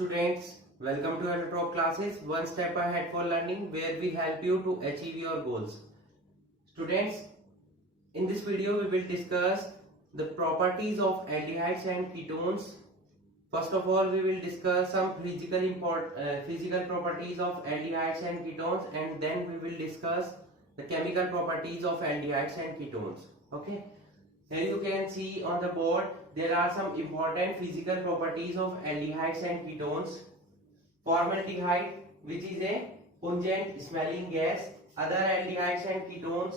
students, welcome to Electro classes, one step ahead for learning where we help you to achieve your goals. Students, in this video we will discuss the properties of aldehydes and ketones. First of all, we will discuss some physical properties of aldehydes and ketones, and then we will discuss the chemical properties of aldehydes and ketones. Okay. Here you can see on the board there are some important physical properties of aldehydes and ketones. Formaldehyde, which is a pungent smelling gas. Other aldehydes and ketones,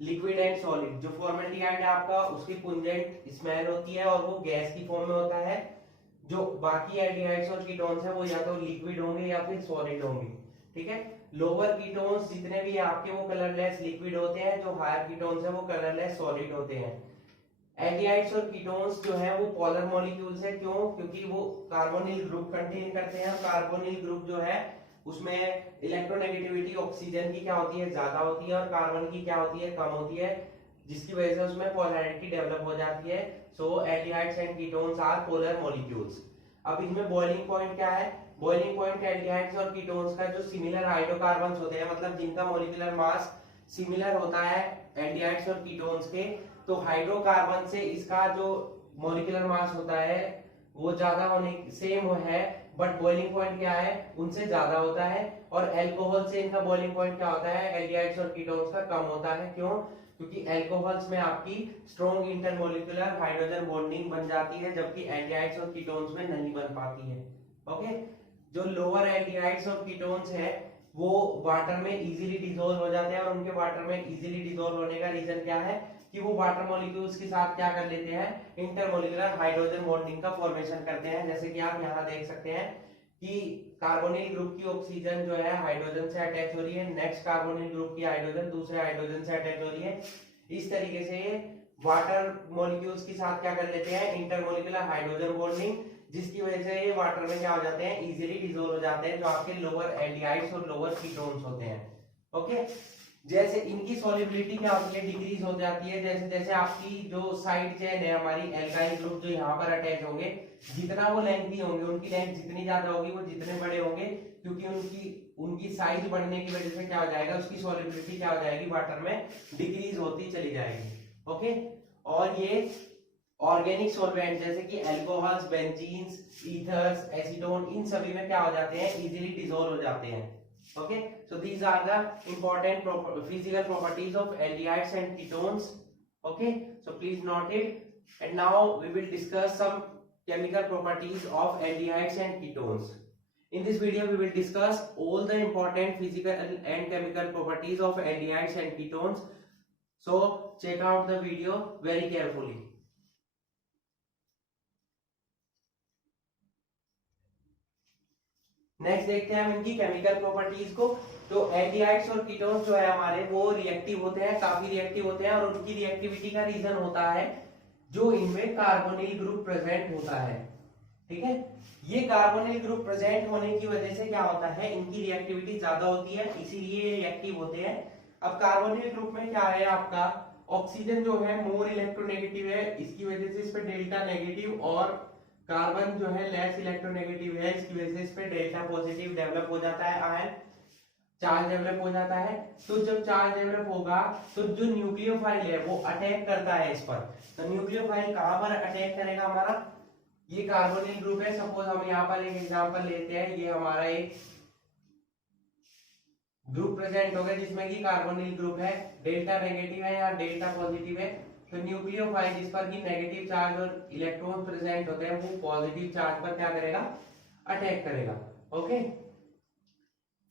liquid and solid. जो formaldehyde है आपका, उसकी पुंजेंट smell होती है और वो gas की form में होता है. जो बाकी एल्डिहाइड्स और कीटोन्स है वो या तो लिक्विड होंगे या फिर सॉलिड होंगे. ठीक है. लोअर कीटोन्स जितने भी आपके वो कलरलेस लिक्विड होते हैं. जो हायर कीटोन्स है वो कलरलेस सॉलिड होते हैं. एल्डिहाइड्स और कीटोन्स जो है वो पोलर मॉलिक्यूल्स है. क्यों? क्योंकि वो कार्बोनिल ग्रुप कंटेन करते हैं. कार्बोनिल ग्रुप जो है उसमें इलेक्ट्रोनेगेटिविटी ऑक्सीजन की क्या होती है, ज्यादा होती है, और कार्बन की क्या होती है, कम होती है, जिसकी वजह से उसमें पोलैरिटी डेवलप हो जाती है. So aldehydes and ketones are polar molecules. अब इसमें बॉइलिंग पॉइंट क्या है? बॉइलिंग पॉइंट एल्डिहाइड्स और कीटोन्स का जो सिमिलर हाइड्रोकार्बन्स होते हैं, मतलब जिनका मॉलिक्यूलर मास सिमिलर होता है एल्डिहाइड्स और कीटोन्स के, तो हाइड्रोकार्बन से इसका जो मॉलिक्यूलर मास होता है वो ज्यादा होने सेम है, बट बॉइलिंग पॉइंट क्या है, उनसे ज्यादा होता है. और अल्कोहल से इनका बॉइलिंग पॉइंट क्या होता है, एल्डिहाइड्स और कीटोन्स का कम होता है. क्यों? क्योंकि अल्कोहल्स में आपकी स्ट्रॉन्ग इंटरमोलिकुलर हाइड्रोजन बॉन्डिंग बन जाती है, जबकि एल्डिहाइड्स और कीटोन्स में नहीं बन पाती है. ओके. जो लोअर एल्डिहाइड्स और कीटोन्स है वो वाटर में इजीली डिसॉल्व हो जाते हैं, और उनके वाटर में इजीली डिसॉल्व होने का रीजन क्या है कि वो वाटर मॉलिक्यूल्स के साथ क्या कर लेते हैं, इंटरमोलिकुलर हाइड्रोजन बॉन्डिंग का फॉर्मेशन करते हैं. जैसे कि आप यहाँ देख सकते हैं कि कार्बोनिल ग्रुप की ऑक्सीजन जो है हाइड्रोजन से अटैच हो रही है, नेक्स्ट कार्बोनिल ग्रुप की हाइड्रोजन दूसरे हाइड्रोजन से अटैच हो रही है. इस तरीके से ये वाटर मॉलिक्यूल्स के साथ क्या कर लेते हैं, इंटरमोलिकुलर हाइड्रोजन बॉन्डिंग, जिसकी वजह से ये वाटर में क्या हो जाते हैं, इजीली डिसॉल्व हो जाते हैं, जो आपके लोअर एल्डिहाइड्स और लोअर कीटोन्स होते हैं. ओके. जैसे इनकी सॉल्युबिलिटी क्या होती है, डिक्रीज हो जाती है. जैसे जैसे आपकी जो साइड चेन है हमारी एल्काइल ग्रुप जो यहाँ पर अटैच होंगे, जितना वो लेंथी होंगे, उनकी लेंथ जितनी ज्यादा होगी वो जितने बड़े होंगे, क्योंकि उनकी साइज बढ़ने की वजह से क्या हो जाएगा, उसकी सॉल्युबिलिटी क्या हो जाएगी, वाटर में डिक्रीज होती चली जाएगी. ओके. और ये ऑर्गेनिक सॉल्वेंट जैसे कि अल्कोहल्स, बेंजीन्स, ईथर्स, एसीटोन, इन सभी में क्या हो जाते हैं, इजीली डिसॉल्व हो जाते हैं. Okay, so these are the important physical properties of aldehydes and ketones. Okay, so please note it. And now we will discuss some chemical properties of aldehydes and ketones. In this video, we will discuss all the important physical and chemical properties of aldehydes and ketones. So check out the video very carefully. Next देखते हैं हम इनकी chemical properties को. तो aldehydes और ketones जो है हमारे वो रिएक्टिव होते हैं, काफी रिएक्टिव होते हैं, और उनकी रिएक्टिविटी का रीजन होता है जो इनमें कार्बोनिल ग्रुप प्रेजेंट होता है. ठीक है. ये कार्बोनिल ग्रुप प्रेजेंट होने की वजह से क्या होता है, इनकी रिएक्टिविटी ज्यादा होती है, इसीलिए रिएक्टिव होते हैं. अब कार्बोनिल ग्रुप में क्या है, आपका ऑक्सीजन जो है मोर इलेक्ट्रोनेगेटिव है, इसकी वजह से इस पे डेल्टा नेगेटिव, और कार्बन जो है लेस इलेक्ट्रोनेगेटिव है, इसकी वजह से इस पे डेल्टा पॉजिटिव डेवलप हो जाता है, आयन चार्ज डेवलप हो जाता है. तो जब चार्ज डेवलप होगा तो जो न्यूक्लियोफाइल है वो अटैक करता है इस पर. तो न्यूक्लियोफाइल कहां पर अटैक करेगा, हमारा ये कार्बोनिल ग्रुप है. सपोज हम यहाँ पर एक एग्जांपल लेते हैं, ये हमारा एक ग्रुप प्रेजेंट हो गया जिसमें कि कार्बोनिल ग्रुप है, डेल्टा नेगेटिव है या डेल्टा पॉजिटिव है. तो न्यूक्लियोफाइल जिस पर की नेगेटिव चार्ज और इलेक्ट्रॉन प्रेजेंट होते हैं वो पॉजिटिव चार्ज पर क्या करेगा, अटैक करेगा. ओके.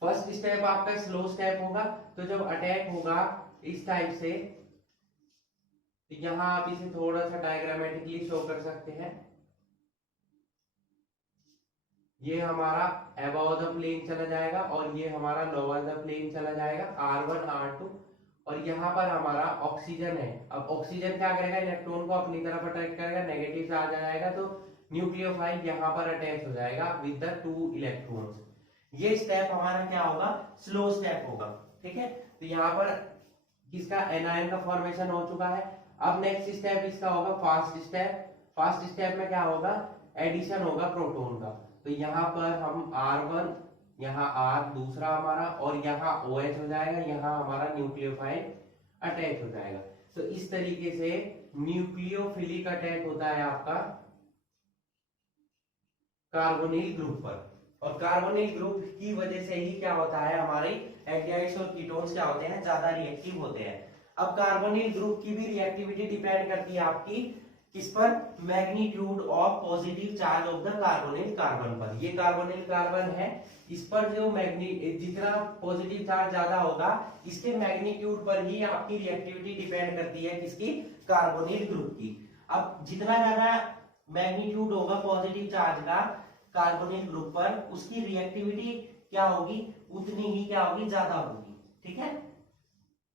फर्स्ट स्टेप आपका स्लो स्टेप होगा. तो जब अटैक होगा इस टाइप से, तो यहां आप इसे थोड़ा सा डायग्रामेटिकली शो कर सकते हैं. ये हमारा अबव द प्लेन चला जाएगा और ये हमारा लोअर द प्लेन चला जाएगा, R1 R2, और यहाँ पर हमारा ऑक्सीजन है. अब ऑक्सीजन क्या करेगा, इलेक्ट्रॉन को अपनी तरफ अट्रैक्ट करेगा, नेगेटिव चार्ज आ जाएगा, तो न्यूक्लियोफाइल यहाँ पर अटैच हो जाएगा विद द 2 इलेक्ट्रॉन्स. ये स्टेप हमारा क्या होगा, स्लो स्टेप होगा. ठीक है. तो यहाँ पर किसका, एनायन का फॉर्मेशन हो चुका है. अब नेक्स्ट स्टेप इसका होगा फास्ट स्टेप. फास्ट स्टेप में क्या होगा, एडिशन होगा प्रोटॉन का. तो यहाँ पर हम R1, यहाँ R दूसरा हमारा, और यहाँ OH हो जाएगा, यहाँ हमारा न्यूक्लियोफाइल अटैच हो जाएगा। तो इस तरीके से न्यूक्लियोफिलिक अटैच होता है आपका कार्बोनिल ग्रुप पर। और कार्बोनिल ग्रुप की वजह से ही क्या होता है, हमारे एल्डिहाइड्स और कीटोन्स क्या होते हैं, ज्यादा रिएक्टिव होते हैं। अब कार्बोनिल ग्रुप की भी रिएक्टिविटी डिपेंड करती है आपकी किस पर, magnitude of positive charge of the carbonyl carbon पर। ये कार्बोनिल कार्बन है, इस पर जो जितना पॉजिटिव चार्ज ज्यादा होगा, इसके मैग्नीट्यूड पर ही आपकी रिएक्टिविटी डिपेंड करती है किसकी, कार्बोनिल ग्रुप की। अब जितना ज्यादा मैग्नीट्यूड होगा पॉजिटिव चार्ज का कार्बोनिल ग्रुप पर, उसकी रिएक्टिविटी क्या होगी, उतनी ही क्या होगी, ज्यादा होगी। ठीक है।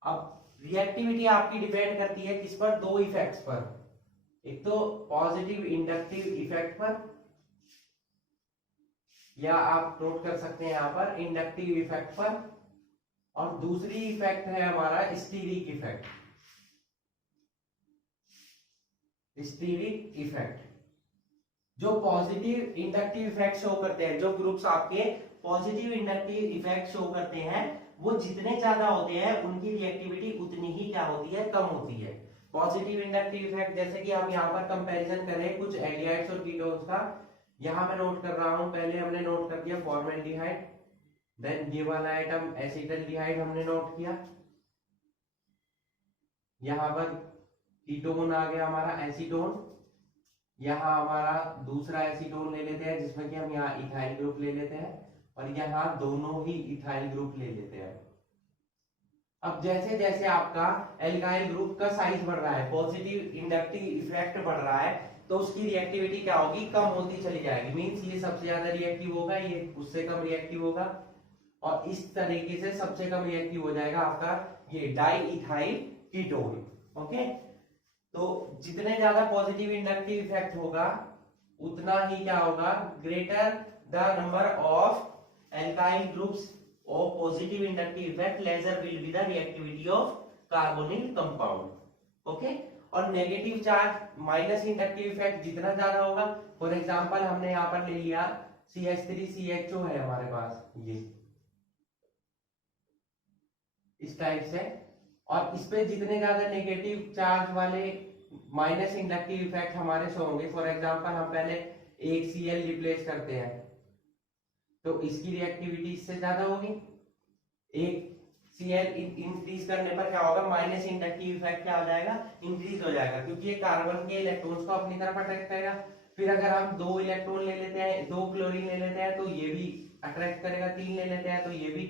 अब रिएक्टिविटी आपकी डिपेंड करती है किस पर, दो इफेक्ट्स पर, एक तो पॉजिटिव इंडक्टिव इफेक्ट पर, या आप नोट कर सकते हैं यहां पर इंडक्टिव इफेक्ट पर, और दूसरी इफेक्ट है हमारा स्टीरिक इफेक्ट। स्टीरिक इफेक्ट जो पॉजिटिव इंडक्टिव इफेक्ट शो करते हैं, जो ग्रुप्स आपके पॉजिटिव इंडक्टिव इफेक्ट शो करते हैं, वो जितने ज्यादा होते हैं उनकी रिएक्टिविटी उतनी ही क्या होती है, कम होती है। पॉजिटिव इंडक्टिव इफेक्ट जैसे कि हम यहाँ पर कंपैरिजन करें कुछ एल्डिहाइड्स और कीटोन्स का, यहाँ मैं नोट कर रहा हूं, पहले हमने नोट कर दिया फॉर्मेल्डिहाइड, देन ये वाला आइटम एसिटल्डिहाइड हमने नोट किया, यहाँ पर कीटोन आ गया हमारा एसीटोन, यहाँ हमारा दूसरा एसीटोन ले लेते हैं जिसमें कि हम यहाँ इथाइल ग्रुप ले लेते हैं, और यहाँ दोनों ही इथाइल ग्रुप ले लेते हैं। अब जैसे जैसे आपका एल्काइल ग्रुप का साइज बढ़ रहा है, पॉजिटिव इंडक्टिव इफेक्ट बढ़ रहा है, तो उसकी रिएक्टिविटी क्या होगी, कम होती चली जाएगी। मींस ये सबसे ज्यादा रिएक्टिव होगा, ये उससे कम रिएक्टिव होगा, और इस तरीके से सबसे कम रिएक्टिव हो जाएगा आपका ये डाई इथाइल कीटोन। ओके, तो जितने ज्यादा पॉजिटिव इंडक्टिव इफेक्ट होगा उतना ही क्या होगा, greater the number of alkyl groups of positive inductive effect, lesser will be the reactivity of carbonyl compound. Okay, और negative charge minus inductive effect जितना ज्यादा होगा, फॉर एग्जांपल हमने यहाँ पर ले लिया CH3CHO है हमारे पास, ये इस टाइप से, और इस पे जितने ज्यादा नेगेटिव चार्ज वाले माइनस इंडक्टिव इफेक्ट हमारे शो होंगे। फॉर एग्जांपल हम पहले एक Cl रिप्लेस करते हैं तो इसकी रिएक्टिविटी इससे ज्यादा होगी, एक Cl इंक्रीज करने पर क्या होगा, माइनस इंडक्टिव इफेक्ट क्या हो जाएगा, इंक्रीज हो जाएगा, क्योंकि ये कार्बन के इलेक्ट्रॉन्स को अपनी तरफ अट्रैक्ट करेगा। फिर अगर हम दो इलेक्ट्रॉन ले लेते हैं, दो क्लोरीन ले लेते हैं तो ये भी अट्रैक्ट करेगा, तीन ले लेते हैं तो ये भी।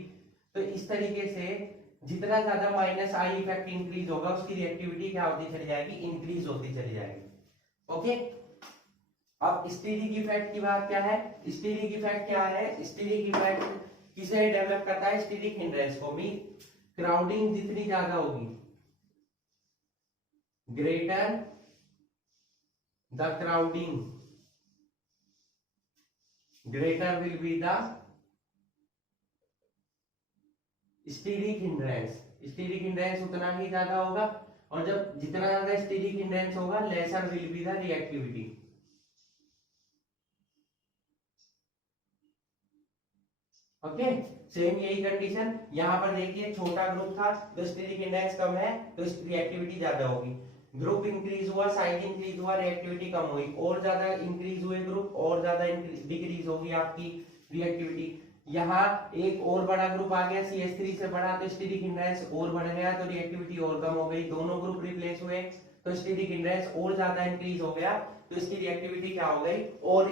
तो इस तरीके से जितना ज्यादा माइनस आई इफेक्ट इंक्रीज होगा उसकी रिएक्टिविटी क्या होती चली जाएगी, इंक्रीज होती चली जाएगी। ओके, अब स्टीरिक इफेक्ट की बात क्या है, स्टीरिक इफेक्ट क्या है, स्टीरिक इफेक्ट किसे डेवलप करता है, स्टीरिक हिंड्रेंस को। मीन क्राउडिंग जितनी ज्यादा होगी, greater the crowding greater will be the steric hindrance. Steric hindrance उतना ही ज्यादा होगा, और जब जितना ज्यादा स्टीरिक हिंड्रेंस होगा, lesser will be the reactivity. Okay, same यही कंडीशन यहाँ पर देखिए, छोटा ग्रुप था तो स्टीरिक इंडेक्स कम है तो रिएक्टिविटी ज्यादा होगी, ग्रुप इंक्रीज हुआ, साइज इंक्रीज हुआ, रिएक्टिविटी कम हुई, और ज्यादा इंक्रीज हुए ग्रुप और ज्यादा डिक्रीज होगी आपकी रिएक्टिविटी। यहाँ एक और बड़ा ग्रुप आ गया CH3 से बड़ा, तो स्टीरिक इंडेक्स और बढ़ गया तो रिएक्टिविटी और कम हो गई, दोनों ग्रुप रिप्लेस हुए तो स्टीरिक इंडेक्स और ज्यादा इंक्रीज हो गया तो इसकी रिएक्टिविटी क्या हो गई, और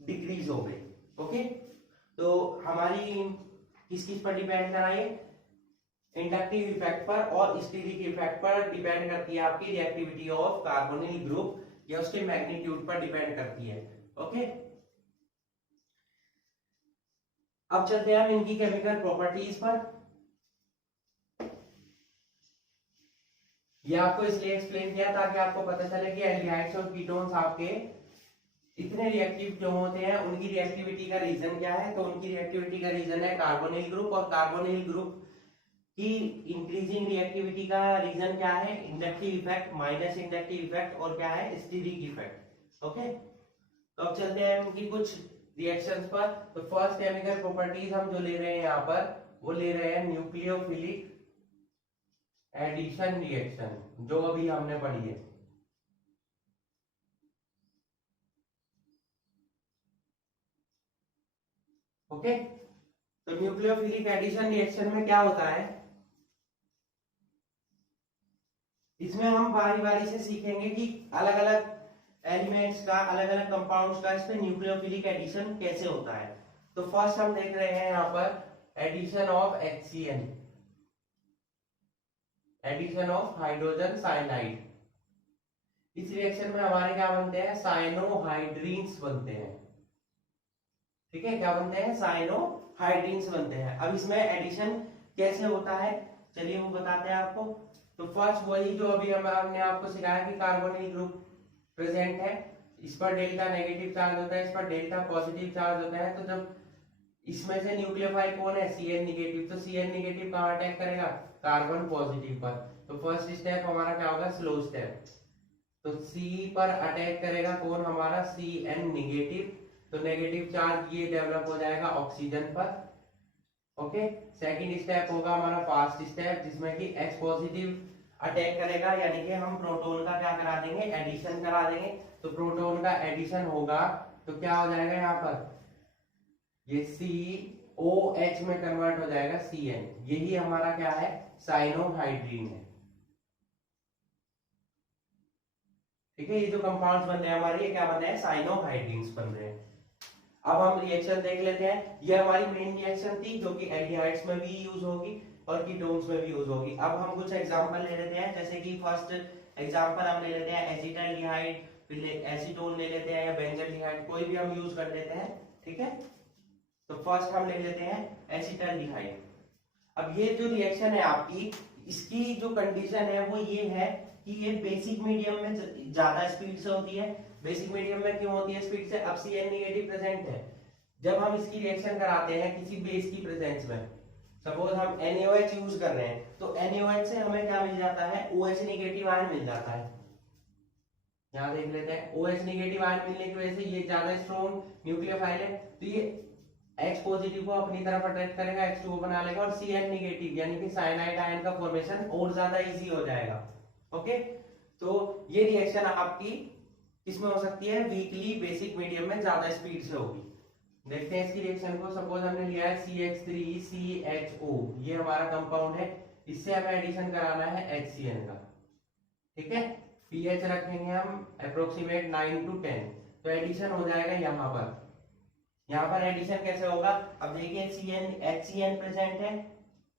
डिक्रीज हो गई। ओके, तो हमारी किस किस पर डिपेंड करा, ये इंडक्टिव इफेक्ट पर और स्टीरिक इफेक्ट पर डिपेंड करती है आपकी रिएक्टिविटी ऑफ कार्बोनिल ग्रुप, या उसके मैग्नीट्यूड पर डिपेंड करती है। ओके, अब चलते हैं हम इनकी केमिकल प्रॉपर्टीज पर। ये आपको इसलिए एक्सप्लेन किया ताकि आपको पता चले कि एल्डिहाइड्स और कीटोन्स आपके इतने रिएक्टिव क्यों होते हैं, उनकी रिएक्टिविटी का रीजन क्या है। तो उनकी रिएक्टिविटी का रीजन है कार्बोनिल ग्रुप, और कार्बोनिल ग्रुप की इंक्रीजिंग रिएक्टिविटी का रीजन क्या है, inductive effect, minus inductive effect, और क्या है, स्टीरिक इफेक्ट। ओके, तो अब चलते हैं उनकी कुछ रिएक्शंस पर। तो फर्स्ट केमिकल प्रॉपर्टीज हम जो ले रहे हैं यहाँ पर, वो ले रहे हैं न्यूक्लियोफिलिक एडिशन रिएक्शन, जो अभी हमने पढ़ी है। ओके, तो न्यूक्लियोफिलिक एडिशन रिएक्शन में क्या होता है, इसमें हम बारी बारी से सीखेंगे कि अलग अलग एलिमेंट्स का, अलग अलग कंपाउंड्स का इसमें न्यूक्लियोफिलिक एडिशन कैसे होता है। तो फर्स्ट हम देख रहे हैं यहाँ पर addition of HCN, addition of hydrogen cyanide. इस रिएक्शन में हमारे क्या बनते हैं, साइनोहाइड्रीन्स बनते हैं। ठीक है, क्या बनते हैं, साइनोहाइड्रीन्स बनते हैं। अब इसमें एडिशन कैसे होता है, चलिए वो बताते हैं आपको। तो फर्स्ट वही जो अभी हमने आपको सिखाया कि कार्बोनिल ग्रुप प्रेजेंट है, इस पर डेल्टा नेगेटिव चार्ज होता है, इस पर डेल्टा पॉजिटिव चार्ज होता है। तो जब इसमें से न्यूक्लियोफाइल कौन है, Cn नेगेटिव, तो Cn नेगेटिव कहाँ अटैक करेगा, कार्बन पॉजिटिव पर। तो फर्स्ट स्टेप हमारा क्या होगा, स्लो स्टेप। तो C पर अटैक करेगा कौन, हमारा Cn नेगेटिव, तो नेगेटिव चार्ज ये डेवलप हो जाएगा ऑक्सीजन पर। ओके, सेकंड स्टेप होगा हमारा फास्ट स्टेप, जिसमें कि H पॉजिटिव अटैक करेगा, यानी कि हम प्रोटॉन का क्या करा देंगे, एडिशन करा देंगे। तो प्रोटॉन का एडिशन होगा तो क्या हो जाएगा यहाँ पर, ये COH में कन्वर्ट हो जाएगा Cn, यही हमारा क्या है, साइनोहाइड्रीन है। ठीक है, ये जो कंपाउंड्स बन रहे हैं हमारे, ये क्या बन रहे हैं, साइनोहाइड्रीन्स बन रहे हैं। अब हम रिएक्शन देख लेते हैं। ये हमारी मेन रिएक्शन थी जो कि एल्डिहाइड्स में भी यूज होगी और कीटोन्स में भी यूज होगी। अब हम कुछ एग्जांपल ले लेते हैं, जैसे कि फर्स्ट एग्जांपल हम ले लेते हैं एसिटाल्डिहाइड, फिर एसीटोन ले लेते हैं या बेंजल्डिहाइड, कोई भी हम यूज कर लेते हैं। ठीक है, तो फर्स्ट हम ले लेते हैं एसिटाल्डिहाइड। अब ये जो रिएक्शन है आपकी, इसकी जो कंडीशन है वो ये है कि ये बेसिक मीडियम में ज्यादा स्पीड से होती है। बेसिक मीडियम में क्यों होती है स्पीड से, अब Cn नेगेटिव प्रेजेंट है, जब हम इसकी रिएक्शन कराते हैं किसी बेस की प्रेजेंस में, सपोज हम NaOH यूज कर रहे हैं, तो NaOH से हमें क्या मिल जाता है, OH नेगेटिव आयन मिल जाता है। यहाँ देख लेते हैं, OH नेगेटिव आयन मिलने की वजह से ये ज्यादा स्ट्रॉन्ग न्यूक्लियोफाइल है, तो ये H पॉजिटिव को अपनी तरफ अट्रैक्ट करेगा, H2O बना लेगा, और Cn नेगेटिव यानी कि साइनाइड आयन का फॉर्मेशन और ज्यादा इजी हो जाएगा। ओके, तो ये रिएक्शन आपकी किसमें हो सकती है, वीकली बेसिक मीडियम में ज्यादा स्पीड से होगी। देखते हैं इसकी रिएक्शन को। सपोज हमने लिया है CH3CHO, ये हमारा कंपाउंड है, इससे हमें एडिशन कराना है HCN का। ठीक है, pH रखेंगे हम अप्रोक्सीमेट 9 to 10, तो एडिशन हो जाएगा यहाँ पर। यहाँ पर एडिशन कैसे होगा, अब देखिए HCN प्रेजेंट है,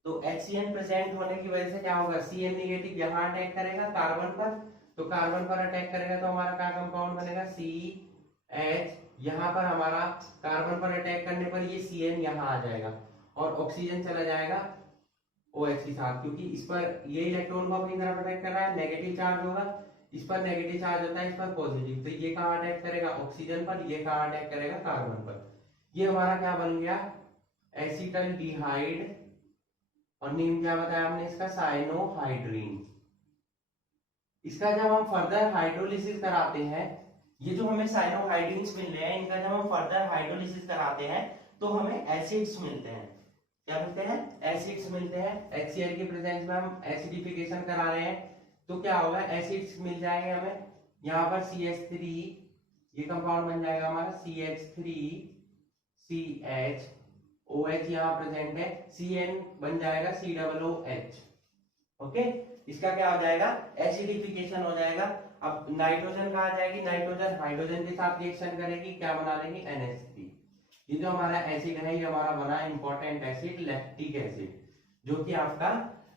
तो HCN प्रेजेंट होने की वजह से क्या होगा, Cn नेगेटिव यहाँ अटैक करेगा कार्बन पर, तो कार्बन पर अटैक करेगा तो हमारा क्या कंपाउंड बनेगा, CH। यहाँ पर हमारा कार्बन पर अटैक करने पर ये Cn यहाँ आ जाएगा और ऑक्सीजन चला जाएगा OH के साथ, क्योंकि इस पर ये इलेक्ट्रॉन को अपनी तरफ अटैक कर रहा है, नेगेटिव चार्ज होगा, इस पर नेगेटिव चार्ज होता है, इस पर पॉजिटिव, तो ये कहाँ अटैक करेगा, ऑक्सीजन पर, ये कहाँ अटैक करेगा, कार्बन पर। ये हमारा क्या बन गया, एसिटल्डिहाइड, और नेम क्या बताया हमने इसका, साइनोहाइड्रीन। इसका जब हम फर्दर हाइड्रोलिसिस कराते हैं, ये जो हमें साइनोहाइड्रीन्स मिल रहे हैं, इनका जब हम फर्दर हाइड्रोलिसिस कराते हैं तो हमें एसिड्स मिलते हैं। क्या मिलते हैं, एसिड्स मिलते हैं। HCl की प्रेजेंस में हम एसिडिफिकेशन करा रहे हैं, तो क्या होगा, एसिड्स मिल जाएंगे हमें। यहाँ पर CH3, ये कंपाउंड बन जाएगा हमारा CH3CH, OH यहाँ प्रेजेंट है, Cn बन जाएगा COOH। ओके, इसका क्या हो जाएगा, एसिडिफिकेशन हो जाएगा। अब नाइट्रोजन कहाँ जाएगी, नाइट्रोजन हाइड्रोजन के साथ रिएक्शन करेगी, क्या बना लेगी, NH3। ये जो हमारा एसिड है, ये हमारा बना इंपॉर्टेंट एसिड, लैक्टिक एसिड, जो कि आपका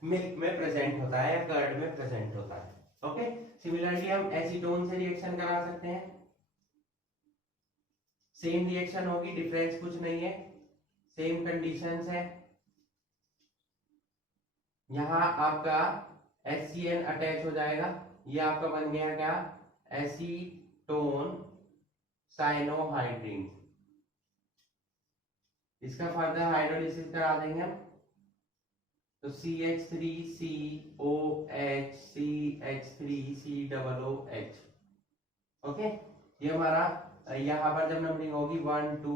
मिल्क में प्रेजेंट होता है या कर्ड में प्रेजेंट होता है। ओके, सिमिलरली हम एसीटोन से रिएक्शन करा सकते हैं, सेम रिएक्शन होगी, डिफरेंस कुछ नहीं है, सेम कंडीशंस है। यहाँ आपका HCN अटैच हो जाएगा, ये आपका बन गया क्या, एसीटोन साइनोहाइड्रीन। इसका फर्दर हाइड्रोलिसिस करा देंगे हम, तो CH3COH CH3COOH। ओके, ये हमारा यहाँ पर जब नंबरिंग होगी 1 2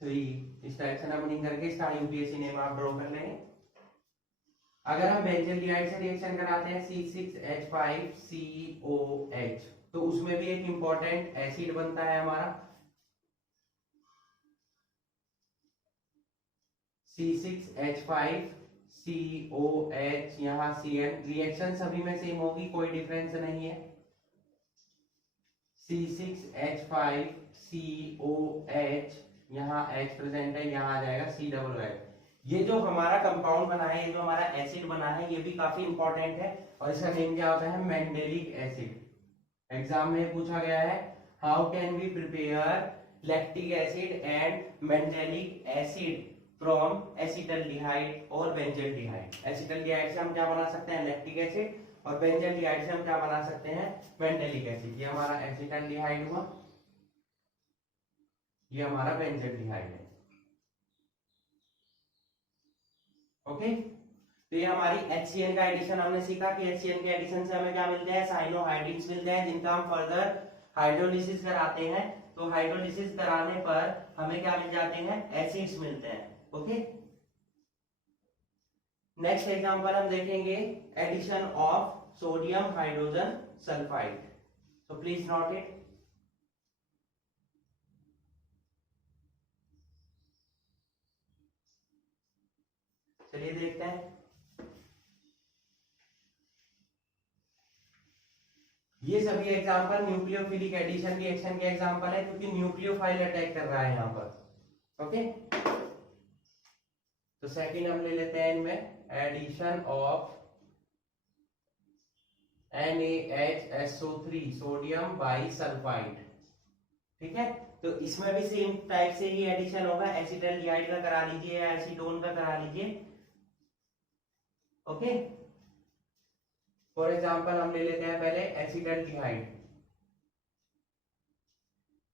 3 इस टाइप से नंबरिंग करके इसका यूपीएससी नेम आप ड्रॉ कर लेंगे। अगर हम बेंजल्डिहाइड से रिएक्शन कराते हैं C6H5COH, तो उसमें भी एक इंपॉर्टेंट एसिड बनता है हमारा C6H5COH, यहाँ Cn। रिएक्शन सभी में सेम होगी, कोई डिफरेंस नहीं है। C6H5COH, यहाँ H प्रेजेंट है, यहाँ आ जाएगा C+H। ये जो हमारा कंपाउंड बना है, ये जो हमारा एसिड बना है, ये भी काफी इंपॉर्टेंट है और इसका नेम क्या होता है? मेंडेलिक एसिड। एग्जाम में पूछा गया है, how can we prepare lactic acid and mandelic acid from acetaldehyde और बेंजल्डिहाइड। एसिटल्डिहाइड से हम क्या बना सकते हैं? Lactic acid. और बेंजल्डिहाइड से हम क्या बना सकते हैं? मेंडेलिक एसिड। ये हमारा एसिटल्डिहाइड हुआ, ये हमारा बेंजल्डिहाइड है। ओके, तो ये हमारी HCN का एडिशन हमने सीखा कि HCN के एडिशन से हमें क्या मिलते हैं? साइनोहाइड्रिड्स मिलते हैं, जिनका हम फर्दर हाइड्रोलिसिस कराते हैं। तो हाइड्रोलिसिस कराने पर हमें क्या मिल जाते हैं? एसिड्स मिलते हैं। ओके, नेक्स्ट एग्जांपल हम देखेंगे, addition of sodium hydrogen sulphide. तो प्लीज नोट इट। चलिए देखते हैं। ये सभी एग्जांपल न्यूक्लियोफिलिक एडिशन रिएक्शन के एग्जांपल है, क्योंकि न्यूक्लियोफाइल अटैक कर रहा है यहाँ पर। ओके, तो सेकंड हम ले लेते हैं इनमें, addition of NaHSO3 sodium bisulphide. ठीक है, तो इसमें भी सेम टाइप से ही एडिशन होगा। एसिटल्डिहाइड का करा लीजिए या एसीटोन का करा लीजिए। ओके, फॉर एग्जांपल हम ले लेते हैं पहले एसिटल्डिहाइड।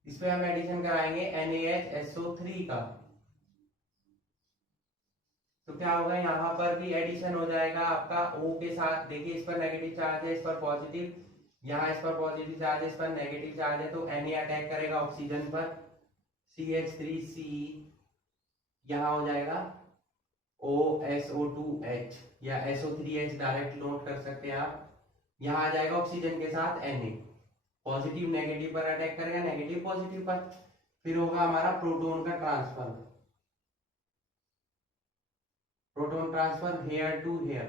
इसमें हम एडिशन कराएंगे NaHSO3 का। तो क्या होगा? यहाँ पर भी एडिशन हो जाएगा आपका O के साथ। देखिए, इस पर नेगेटिव चार्ज है, इस पर पॉजिटिव, यहाँ इस पर पॉजिटिव चार्ज है, इस पर नेगेटिव चार्ज है। तो Na अटैक करेगा ऑक्सीजन पर, CH3C, यहाँ हो जाएगा OSO2H या SO3H डायरेक्ट नोट कर सकते हैं आप। यहाँ आ जाएगा ऑक्सीजन के साथ Na, पॉजिटिव नेगेटिव पर अटैक करेगा, नेगेटिव पॉजिटिव पर। फिर होगा हमारा प्रोटॉन का transfer, proton transfer here to here.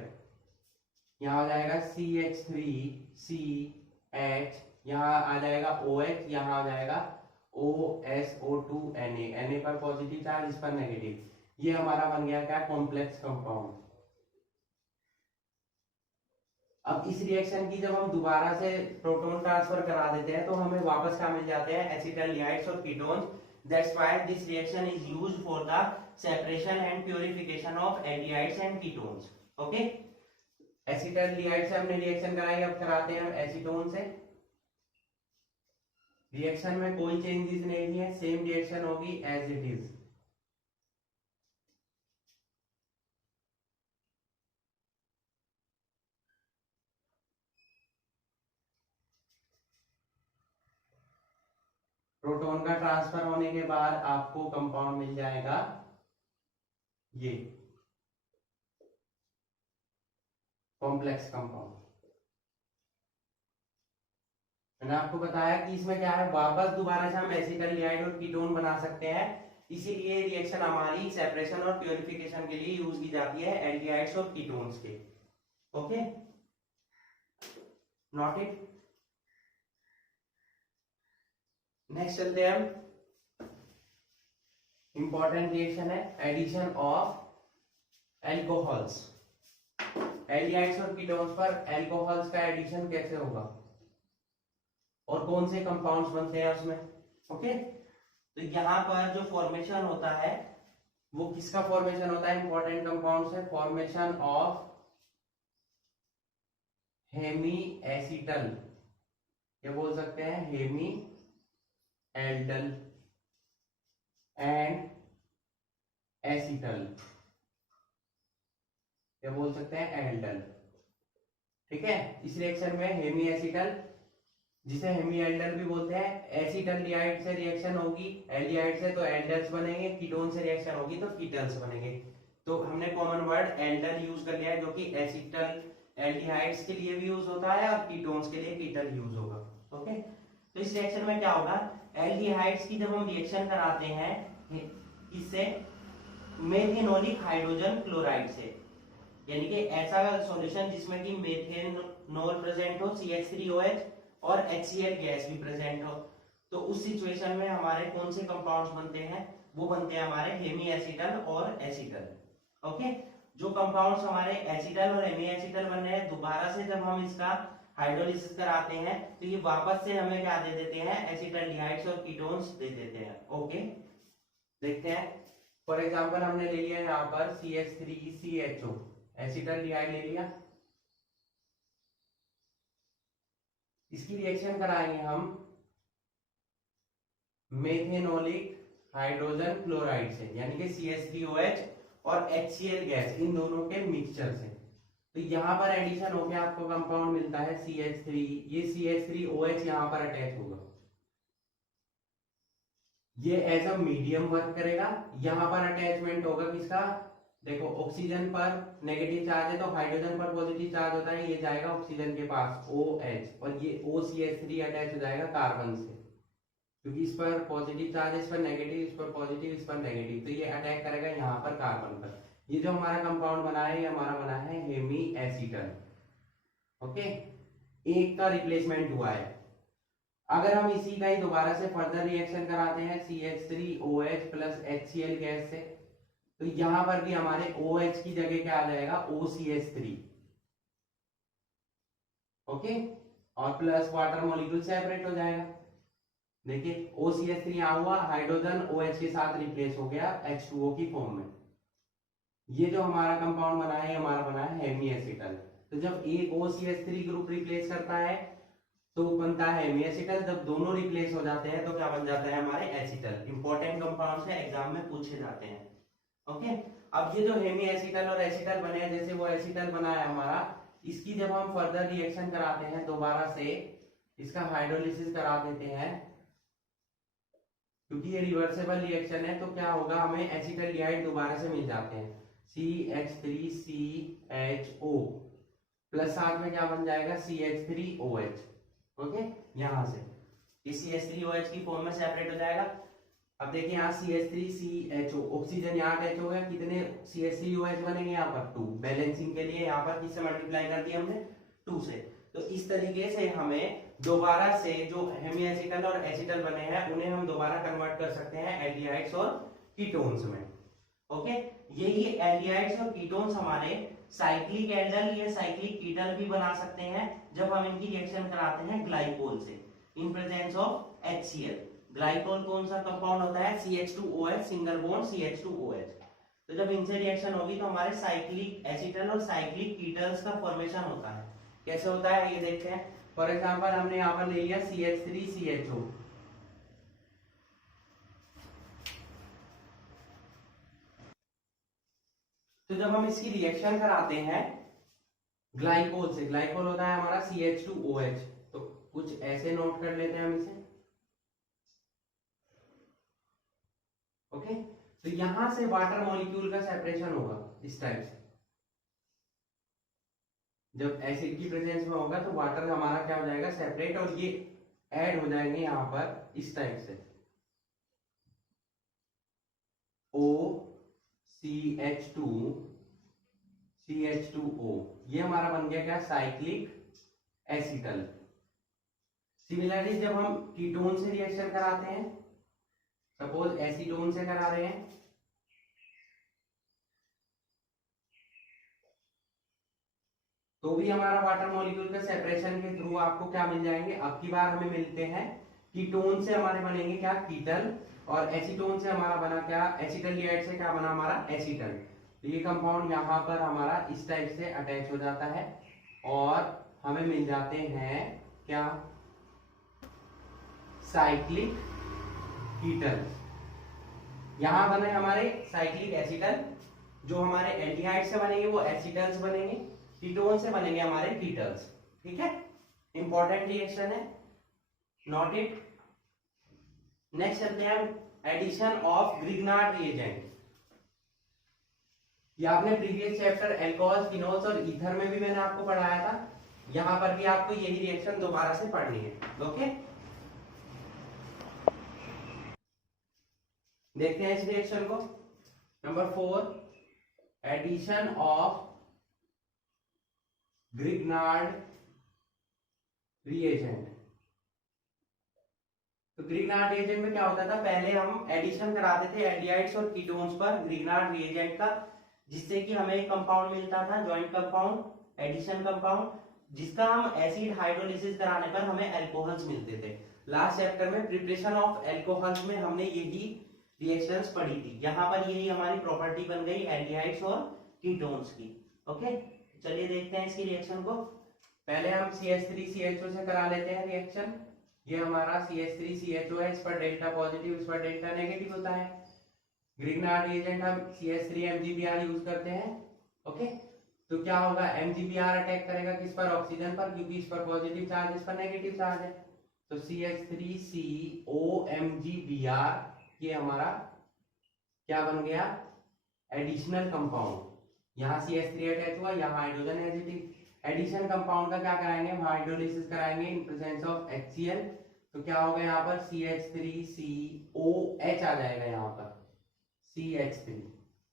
यहाँ आ जाएगा CH3CH, यहाँ आ जाएगा OH, यहाँ आ जाएगा OSO2Na। Na पर पॉजिटिव चार्ज, इस पर नेगेटिव। ये हमारा बन गया क्या? Complex compound. अब इस रिएक्शन की जब हम दोबारा से प्रोटॉन ट्रांसफर करा देते हैं, तो हमें वापस क्या मिल जाते हैं? एसिटल्डिहाइड्स और ketones. That's why this reaction is used for the separation and purification of aldehydes and ketones. Okay, acetaldehyde से हमने रिएक्शन कराई, अब कराते हैं हम एसीटोन से। रिएक्शन में कोई चेंजेस नहीं है, सेम रिएक्शन होगी एज इट इज। प्रोटॉन का ट्रांसफर होने के बाद आपको कंपाउंड मिल जाएगा ये कॉम्प्लेक्स कंपाउंड। मैंने आपको बताया कि इसमें क्या है, वापस दोबारा से हम एसिटल्डिहाइड और कीटोन बना सकते हैं। इसीलिए रिएक्शन हमारी सेपरेशन और प्यूरिफिकेशन के लिए यूज की जाती है एल्डिहाइड्स और कीटोन्स के। Okay, not it. नेक्स्ट चलते हैं हम, इंपॉर्टेंट रिएक्शन है एडिशन ऑफ एल्कोहल्स। एल्डिहाइड्स और कीटोन्स पर एल्कोहल्स का एडिशन कैसे होगा और कौन से कंपाउंड्स बनते हैं उसमें? ओके, तो यहाँ पर जो फॉर्मेशन होता है वो किसका फॉर्मेशन होता है? इंपॉर्टेंट कंपाउंड्स है, फॉर्मेशन ऑफ हेमी एसिटल, ये बोल सकते हैं हेमी एल्डल एंड एसिटल, ये बोल सकते हैं एल्डल। ठीक है, इस रिएक्शन में हेमी एसिटल जिसे हेमीएल्डर भी बोलते हैं। एसिटल्डिहाइड से रिएक्शन होगी एल्डिहाइड से तो एल्डर्स बनेंगे, कीटोन से रिएक्शन होगी तो कीटल्स बनेंगे। तो हमने कॉमन वर्ड एल्डर यूज कर लिया है, जो कि एसिटल एल्डिहाइड्स के लिए भी यूज होता है और कीटोन्स के लिए कीटल यूज होगा। ओके, तो इस रिएक्शन में क्या होगा, एल्डिहाइड्स की जब हम रिएक्शन कराते हैं इससे मेथेनोलिक हाइड्रोजन क्लोराइड से, यानी कि ऐसा सॉल्यूशन जिसमें कि मेथेनॉल प्रेजेंट हो, CH3OH और HCl गैस भी प्रेजेंट हो, तो उस सिचुएशन में हमारे कौन से कंपाउंड्स बनते हैं, वो बनते हैं हमारे हेमी एसिटल और एसिटल। ओके, जो कंपाउंड्स हमारे एसिटल और हेमी एसिटल बन रहे हैं, दोबारा से जब हम इसका हाइड्रोलिसिस कराते हैं तो ये वापस से हमें क्या दे देते हैं, एसिटल्डिहाइड्स और कीटोन्स दे देते हैं। ओके, देखते हैं। फॉर एग्जांपल हमने ले लिया यहाँ पर CH3CHO, एसिटल्डिहाइड ले लिया, इसकी रिएक्शन कराएंगे हम मेथेनोलिक हाइड्रोजन क्लोराइड से, यानी कि CH3OH और HCl गैस, इन दोनों के मिक्सचर से। तो यहाँ पर एडिशन होकर आपको कंपाउंड मिलता है CH3, ये CH3OH यहाँ पर अटैच होगा, ये एज अ मीडियम वर्क करेगा। यहाँ पर अटैचमेंट होगा किसका, देखो ऑक्सीजन पर नेगेटिव चार्ज है तो हाइड्रोजन पर पॉजिटिव चार्ज होता है, ये जाएगा ऑक्सीजन के पास OH, और ये OCH3 अटैच हो जाएगा कार्बन से, क्योंकि इस पर पॉजिटिव चार्ज है, इस पर नेगेटिव, इस पर पॉजिटिव, इस पर नेगेटिव, तो ये अटैक करेगा यहाँ पर कार्बन पर। ये जो हमारा कंपाउंड बना है ये हमारा बना है हेमी एसिटल। ओके, एक का रिप्लेसमेंट हुआ है। अगर हम इसी का ही दोबारा से फर्दर रिएक्शन कराते हैं CH3OH प्लस HCl गैस से, तो यहां पर भी हमारे OH की जगह क्या आ जाएगा, OCH3। ओके, और प्लस वाटर मॉलिक्यूल सेपरेट हो जाएगा। देखिए OCH3 यहाँ हुआ, हाइड्रोजन OH के साथ रिप्लेस हो गया H2O की फॉर्म में। ये जो हमारा कंपाउंड बना है हमारा बना है हेमी एसिटल। तो जब एक OCH3 ग्रुप रिप्लेस करता है तो बनता है हेमी एसिटल, जब दोनों रिप्लेस हो जाते हैं तो क्या बन जाता है हमारे एसिटल। इंपॉर्टेंट कंपाउंड्स है, एग्जाम में पूछे जाते हैं। ओके, अब ये जो हेमी एसिटल और एसिटल बने हैं, जैसे वो एसिटल बना है हमारा, इसकी जब हम फर्दर रिएक्शन कराते हैं दोबारा से, इसका हाइड्रोलिसिस करा देते हैं, क्योंकि ये रिवर्सेबल रिएक्शन है, तो क्या होगा, हमें एसिटल्डिहाइड दोबारा से मिल जाते हैं CH3CHO प्लस साथ में क्या बन जाएगा CH3OH। ओके, यहां से इस CH3OH की फॉर्म में सेपरेट हो जाएगा। अब देखिए यहाँ CH3CHO, ऑक्सीजन यहाँ अटैच हो गया, कितने CH3OH बनेंगे यहाँ पर 2, बैलेंसिंग के लिए यहाँ पर किससे मल्टीप्लाई कर दिया हमने 2 से। तो इस तरीके से हमें दोबारा से जो हेमी एसिटल और एसिटल बने हैं उन्हें हम दोबारा कन्वर्ट कर सकते हैं एल्डिहाइड्स और कीटोन्स में। ओके, यही एल्डिहाइड्स और कीटोन्स हमारे साइक्लिक एल्डल या साइक्लिक कीटल भी बना सकते हैं जब हम इनकी रिएक्शन कराते हैं ग्लाइकोल से इन प्रेजेंस ऑफ HCl। ग्लाइकोल कौन सा कंपाउंड होता है, CH2OH, सिंगल बॉन्ड CH2OH। तो जब इनसे रिएक्शन होगी तो हमारे साइक्लिक एसिटल और साइक्लिक कीटल्स का फॉर्मेशन होता है। कैसे होता है ये देखते हैं। फॉर एग्जांपल हमने यहाँ पर ले लिया CH3CHO, तो जब हम इसकी रिएक्शन कराते हैं ग्लाइकोल से, ग्लाइकोल होता है हमारा CH2OH, तो कुछ ऐसे नोट कर लेते हैं हम इसे। ओके, तो यहां से वाटर मॉलिक्यूल का सेपरेशन होगा इस टाइप से। जब एसिड की प्रेजेंस में होगा तो वाटर हमारा क्या हो जाएगा सेपरेट, और ये ऐड हो जाएंगे यहां पर इस टाइप से OCH2CH2O, ये हमारा बन गया क्या साइक्लिक एसिटल। सिमिलरली जब हम कीटोन से रिएक्शन कराते हैं, सपोज एसीटोन से करा रहे हैं, तो भी हमारा वाटर मॉलिक्यूल के सेपरेशन के थ्रू आपको क्या मिल जाएंगे, अब की बार हमें मिलते हैं कीटोन से हमारे बनेंगे क्या कीटल, और एसीटोन से हमारा बना क्या एसिटल्डिहाइड से क्या बना हमारा एसिटल। तो ये कंपाउंड यहाँ पर हमारा इस टाइप से अटैच हो जाता है और हमें मिल जाते हैं क्या साइक्लिक कीटल। यहां बने हमारे साइक्लिक एसिटल, जो हमारे एल्डिहाइड से बनेंगे वो एसिटल्स बनेंगे, कीटोन से बनेंगे हमारे कीटल्स। ठीक है, इंपॉर्टेंट रिएक्शन है। Note it. नेक्स्ट चलते हैं एडिशन ऑफ ग्रिग्नार्ड रिएजेंट। ये आपने प्रीवियस चैप्टर एल्कोहल, फिनोल्स और ईथर में भी मैंने आपको पढ़ाया था। यहां पर भी आपको यही रिएक्शन दोबारा से पढ़नी है। ओके, देखते हैं इस रिएक्शन को। Number 4, addition of Grignard reagent. तो ग्रिग्नार्ड रिएजेंट में क्या होता था, पहले हम एडिशन कराते थे एल्डिहाइड्स और कीटोन्स पर ग्रिग्नार्ड रिएजेंट का, जिससे कि हमें एक कंपाउंड मिलता था, जॉइंट कंपाउंड, एडिशन कंपाउंड, जिसका हम एसिड हाइड्रोलिसिस कराने पर हमें अल्कोहल्स मिलते थे। लास्ट चैप्टर में प्रिपरेशन ऑफ अल्कोहल्स में हमने यही रिएक्शंस पढ़ी थी। यहाँ पर यही हमारी प्रॉपर्टी बन गई एल्डिहाइड्स और कीटोन्स की। ओके, चलिए देखते हैं इसकी रिएक्शन को। पहले हम CH3CHO से करा लेते हैं रिएक्शन। ये हमारा CH3CHO है, इस पर डेल्टा पॉजिटिव, इस पर डेल्टा नेगेटिव होता है। ग्रिग्नार्ड रिएजेंट हम CH3MgBr यूज करते हैं। ओके, तो क्या होगा, MgBr अटैक करेगा किस पर, ऑक्सीजन पर, क्योंकि इस पर पॉजिटिव चार्ज, इस पर नेगेटिव चार्ज है। तो CH3COMgBr ये हमारा क्या बन गया, एडिशनल कंपाउंड। यहाँ CH3 अटैच हुआ, यहाँ हाइड्रोजन एजिटिव। एडिशन कंपाउंड का क्या कराएंगे, हम हाइड्रोलिसिस कराएंगे इन प्रेजेंस ऑफ HCl। तो क्या होगा यहाँ पर, CH3COH आ जाएगा यहाँ पर, CH3।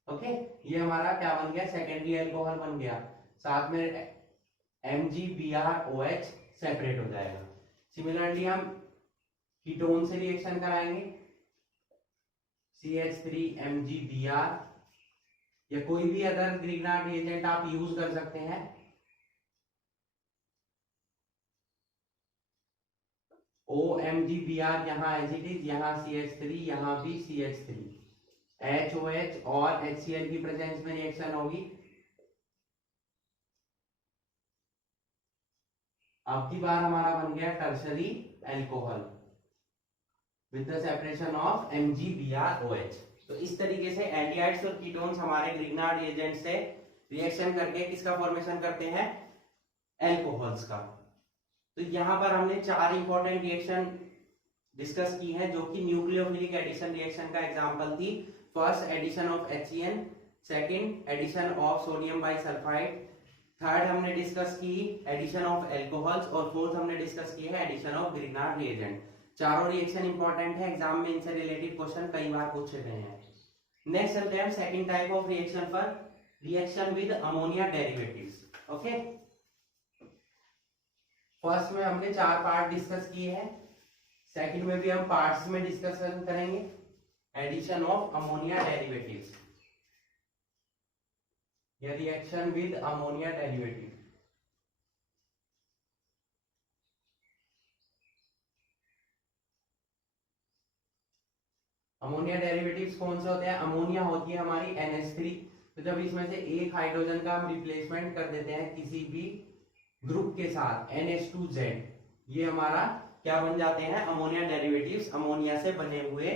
ओके, ये हमारा क्या बन गया, सेकेंडरी अल्कोहल बन गया। साथ में MgBrOH सेपरेट हो जाएगा। सिमिलरली हम कीटोन से रिएक्शन कराएंगे, CH3MgBr या कोई भी अदर ग्रिग्नार्ड रिएजेंट आप यूज कर सकते हैं। OMgBr यहाँ एज इट इज, यहाँ CH3, यहाँ भी CH3, HOH और HCl की प्रेजेंस में रिएक्शन होगी। अब की बार हमारा बन गया tertiary alcohol with the separation of MgBrOH। तो इस तरीके से एल्डिहाइड्स और कीटोन्स हमारे ग्रिग्नार्ड रिएजेंट से रिएक्शन करके किसका फॉर्मेशन करते हैं, अल्कोहल्स का। तो यहां पर हमने 4 इंपॉर्टेंट रिएक्शन डिस्कस की हैं, जो कि न्यूक्लियोफिलिक एडिशन रिएक्शन का एग्जांपल थी। First, addition of HCN, second, addition of sodium bisulphite, third हमने डिस्कस की एडिशन ऑफ अल्कोहल्स, और फोर्थ हमने डिस्कस की है एडिशन ऑफ ग्रिग्नार्ड रिएजेंट। चारों रिएक्शन इंपॉर्टेंट है, एग्जाम में इनसे रिलेटेड क्वेश्चन कई बार पूछे गए हैं। नेक्स्ट चलते हैं सेकंड टाइप ऑफ रिएक्शन पर, reaction with ammonia derivatives. Okay, first में हमने 4 पार्ट डिस्कस किए हैं, सेकंड में भी हम पार्ट्स में डिस्कशन करेंगे, एडिशन ऑफ अमोनिया डेरिवेटिव्स या reaction with ammonia derivative. Ammonia derivatives कौन से होते हैं, अमोनिया होती है हमारी NH3। तो जब इसमें से एक हाइड्रोजन का हम रिप्लेसमेंट कर देते हैं किसी भी ग्रुप के साथ NH2Z, ये हमारा क्या बन जाते हैं, अमोनिया डेरिवेटिव्स, अमोनिया से बने हुए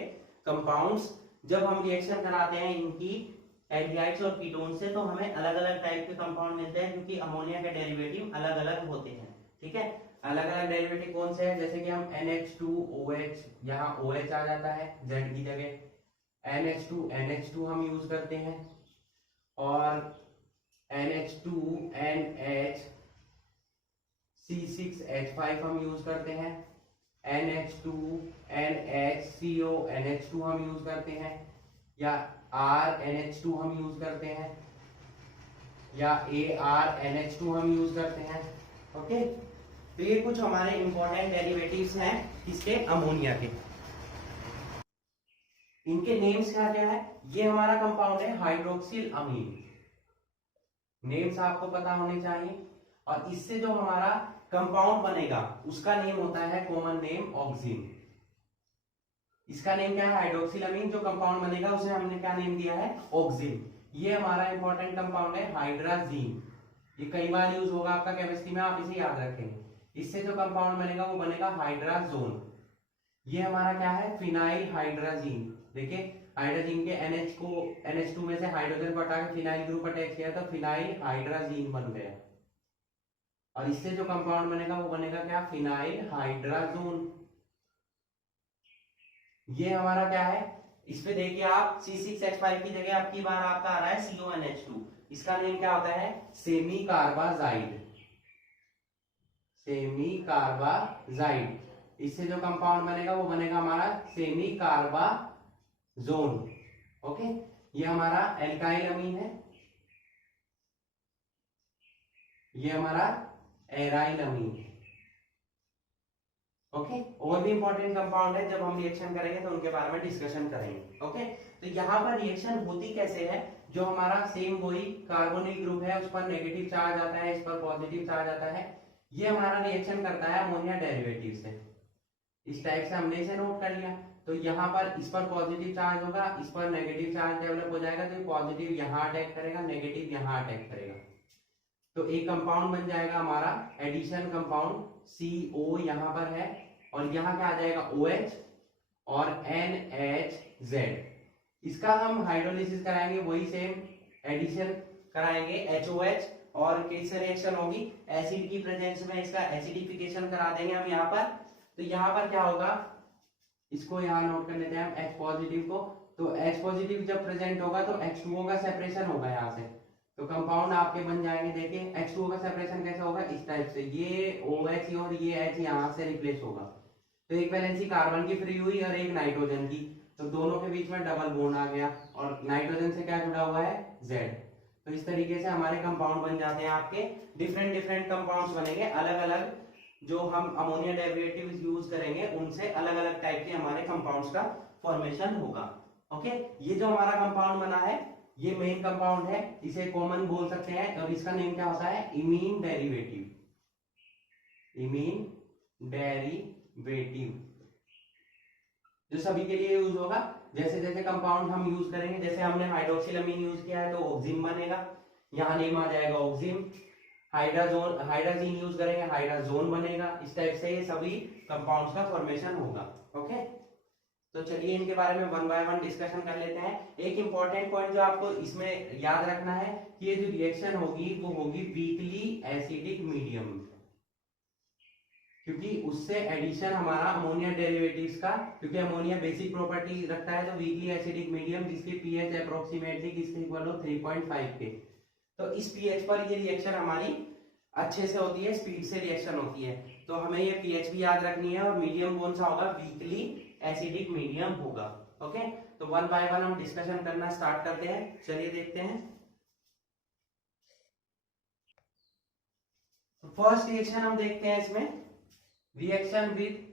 कंपाउंड्स। जब हम रिएक्शन कराते हैं इनकी एल्डिहाइड्स और कीटोन से, तो हमें अलग अलग टाइप के कंपाउंड मिलते हैं, क्योंकि अमोनिया के डेरिवेटिव अलग अलग होते हैं। ठीक है, अलग अलग डेरिवेटिव कौन से हैं, जैसे कि हम NH2OH, यहाँ OH आ जाता है Z की जगह, NH2 हम यूज करते हैं, और NH2NH C6H5 हम यूज करते हैं, NH2NHCO NH2 हम यूज करते हैं, या RNH2 हम यूज करते हैं, या ARNH2 हम यूज करते हैं। ओके, तो ये कुछ हमारे इंपॉर्टेंट डेरिवेटिव्स हैं किसके, अमोनिया के। इनके नेम्स क्या क्या है, ये हमारा कंपाउंड है हाइड्रोक्सिल अमीन, नेम्स आपको पता होने चाहिए। और इससे जो हमारा कंपाउंड बनेगा उसका नेम होता है कॉमन नेम ऑक्सीन। इसका नेम क्या है, हाइड्रोक्सिल अमीन। जो कंपाउंड बनेगा उसे हमने क्या नेम दिया है, ऑक्सीन। ये हमारा इंपॉर्टेंट कंपाउंड है हाइड्राजीन, ये कई बार यूज होगा आपका केमिस्ट्री में, आप इसे याद रखें। इससे जो कंपाउंड बनेगा वो बनेगा हाइड्राजोन। ये हमारा क्या है, फिनाइल हाइड्राजीन। देखिए हाइड्रोजन के NH2 में से हाइड्रोजन को हटा के फिनाइल ग्रुप अटैच किया तो फिनाइल हाइड्राजीन बन गया। और इससे जो कंपाउंड बनेगा वो बनेगा क्या, फिनाइल हाइड्राजोन। ये हमारा क्या है, इस पे देखिए आप C6H5 की जगह अब की बार आपका आ रहा है CONH2। इसका नेम क्या होता है, सेमी कार्बाजाइड। Semi carbazide. इससे जो कंपाउंड बनेगा वो बनेगा हमारा सेमी कार्बाजोन। ओके, ये हमारा एल्काइल अमीन है, ये हमारा एराइल अमीन है। ओके, और भी इंपॉर्टेंट कंपाउंड है, जब हम रिएक्शन करेंगे तो उनके बारे में डिस्कशन करेंगे। ओके, तो यहाँ पर रिएक्शन होती कैसे है, जो हमारा सेम वही कार्बोनिल ग्रुप है उस पर नेगेटिव चार्ज आता है, इस पर पॉजिटिव चार्ज आता है। ये हमारा रिएक्शन करता है अमोनिया डेरिवेटिव से। इस टाइप से हमने इसे नोट कर लिया। तो यहाँ पर इस पर पॉजिटिव चार्ज होगा, इस पर नेगेटिव चार्ज डेवलप हो जाएगा, तो पॉजिटिव यहाँ अटैक करेगा, नेगेटिव यहाँ अटैक करेगा। तो एक कंपाउंड बन जाएगा हमारा एडिशन कंपाउंड, CO यहाँ पर है, और यहाँ क्या आ जाएगा OH और NHZ। इसका हम हाइड्रोलिसिस कराएंगे, वही सेम एडिशन कराएंगे HOH, और किससे रिएक्शन होगी, एसिड की प्रेजेंस में इसका एसिडिफिकेशन करा देंगे हम यहाँ पर। तो यहाँ पर क्या होगा, इसको यहाँ नोट कर लेते हैं हम H पॉजिटिव को। तो H पॉजिटिव जब प्रेजेंट होगा तो H2O का सेपरेशन होगा यहाँ से, तो कंपाउंड आपके बन जाएंगे। देखिए H2O का सेपरेशन कैसे होगा, इस टाइप से, ये OH और ये H यहाँ से रिप्लेस होगा। तो एक वैलेंसी कार्बन की फ्री हुई और एक नाइट्रोजन की, तो दोनों के बीच में डबल बॉन्ड आ गया, और नाइट्रोजन से क्या जुड़ा हुआ है, Z। तो इस तरीके से हमारे कंपाउंड बन जाते हैं आपके, डिफरेंट डिफरेंट कंपाउंड्स बनेंगे, अलग अलग जो हम अमोनिया डेरिवेटिव्स यूज करेंगे उनसे अलग अलग टाइप के हमारे कंपाउंड्स का फॉर्मेशन होगा। ओके, ये जो हमारा कंपाउंड बना है ये मेन कंपाउंड है, इसे कॉमन बोल सकते हैं, और इसका नेम क्या होता है, इमीन डेरिवेटिव। इमीन डेरिवेटिव जो सभी के लिए यूज होगा। जैसे जैसे कंपाउंड हम यूज करेंगे, जैसे हमने हाइड्रोक्सिलमीन यूज किया है तो ऑक्सिम बनेगा, यहाँ नेम आ जाएगा ऑक्सिम। हाइड्राजीन यूज करेंगे, हाइड्राजोन बनेगा। इस टाइप से ये सभी कंपाउंड्स का फॉर्मेशन होगा। ओके, तो चलिए इनके बारे में वन बाय वन डिस्कशन कर लेते हैं। एक इंपॉर्टेंट पॉइंट जो आपको इसमें याद रखना है कि ये जो रिएक्शन होगी वो होगी वीकली एसिडिक मीडियम, क्योंकि उससे एडिशन हमारा अमोनिया डेरिवेटिव्स का, क्योंकि अमोनिया बेसिक प्रॉपर्टी रखता है, तो वीकली एसिडिक मीडियम जिसकी पीएच अप्रोक्सीमेटली किसके इक्वल हो, 3.5 के। तो इस पीएच पर ये रिएक्शन हमारी अच्छे से होती है, स्पीड से रिएक्शन होती है। तो हमें ये पीएच भी याद रखनी है, और मीडियम कौन सा होगा, वीकली एसिडिक मीडियम होगा। ओके, तो वन बाय वन हम डिस्कशन करना स्टार्ट करते हैं, चलिए देखते हैं। फर्स्ट रिएक्शन हम देखते हैं इसमें, रिएक्शन विद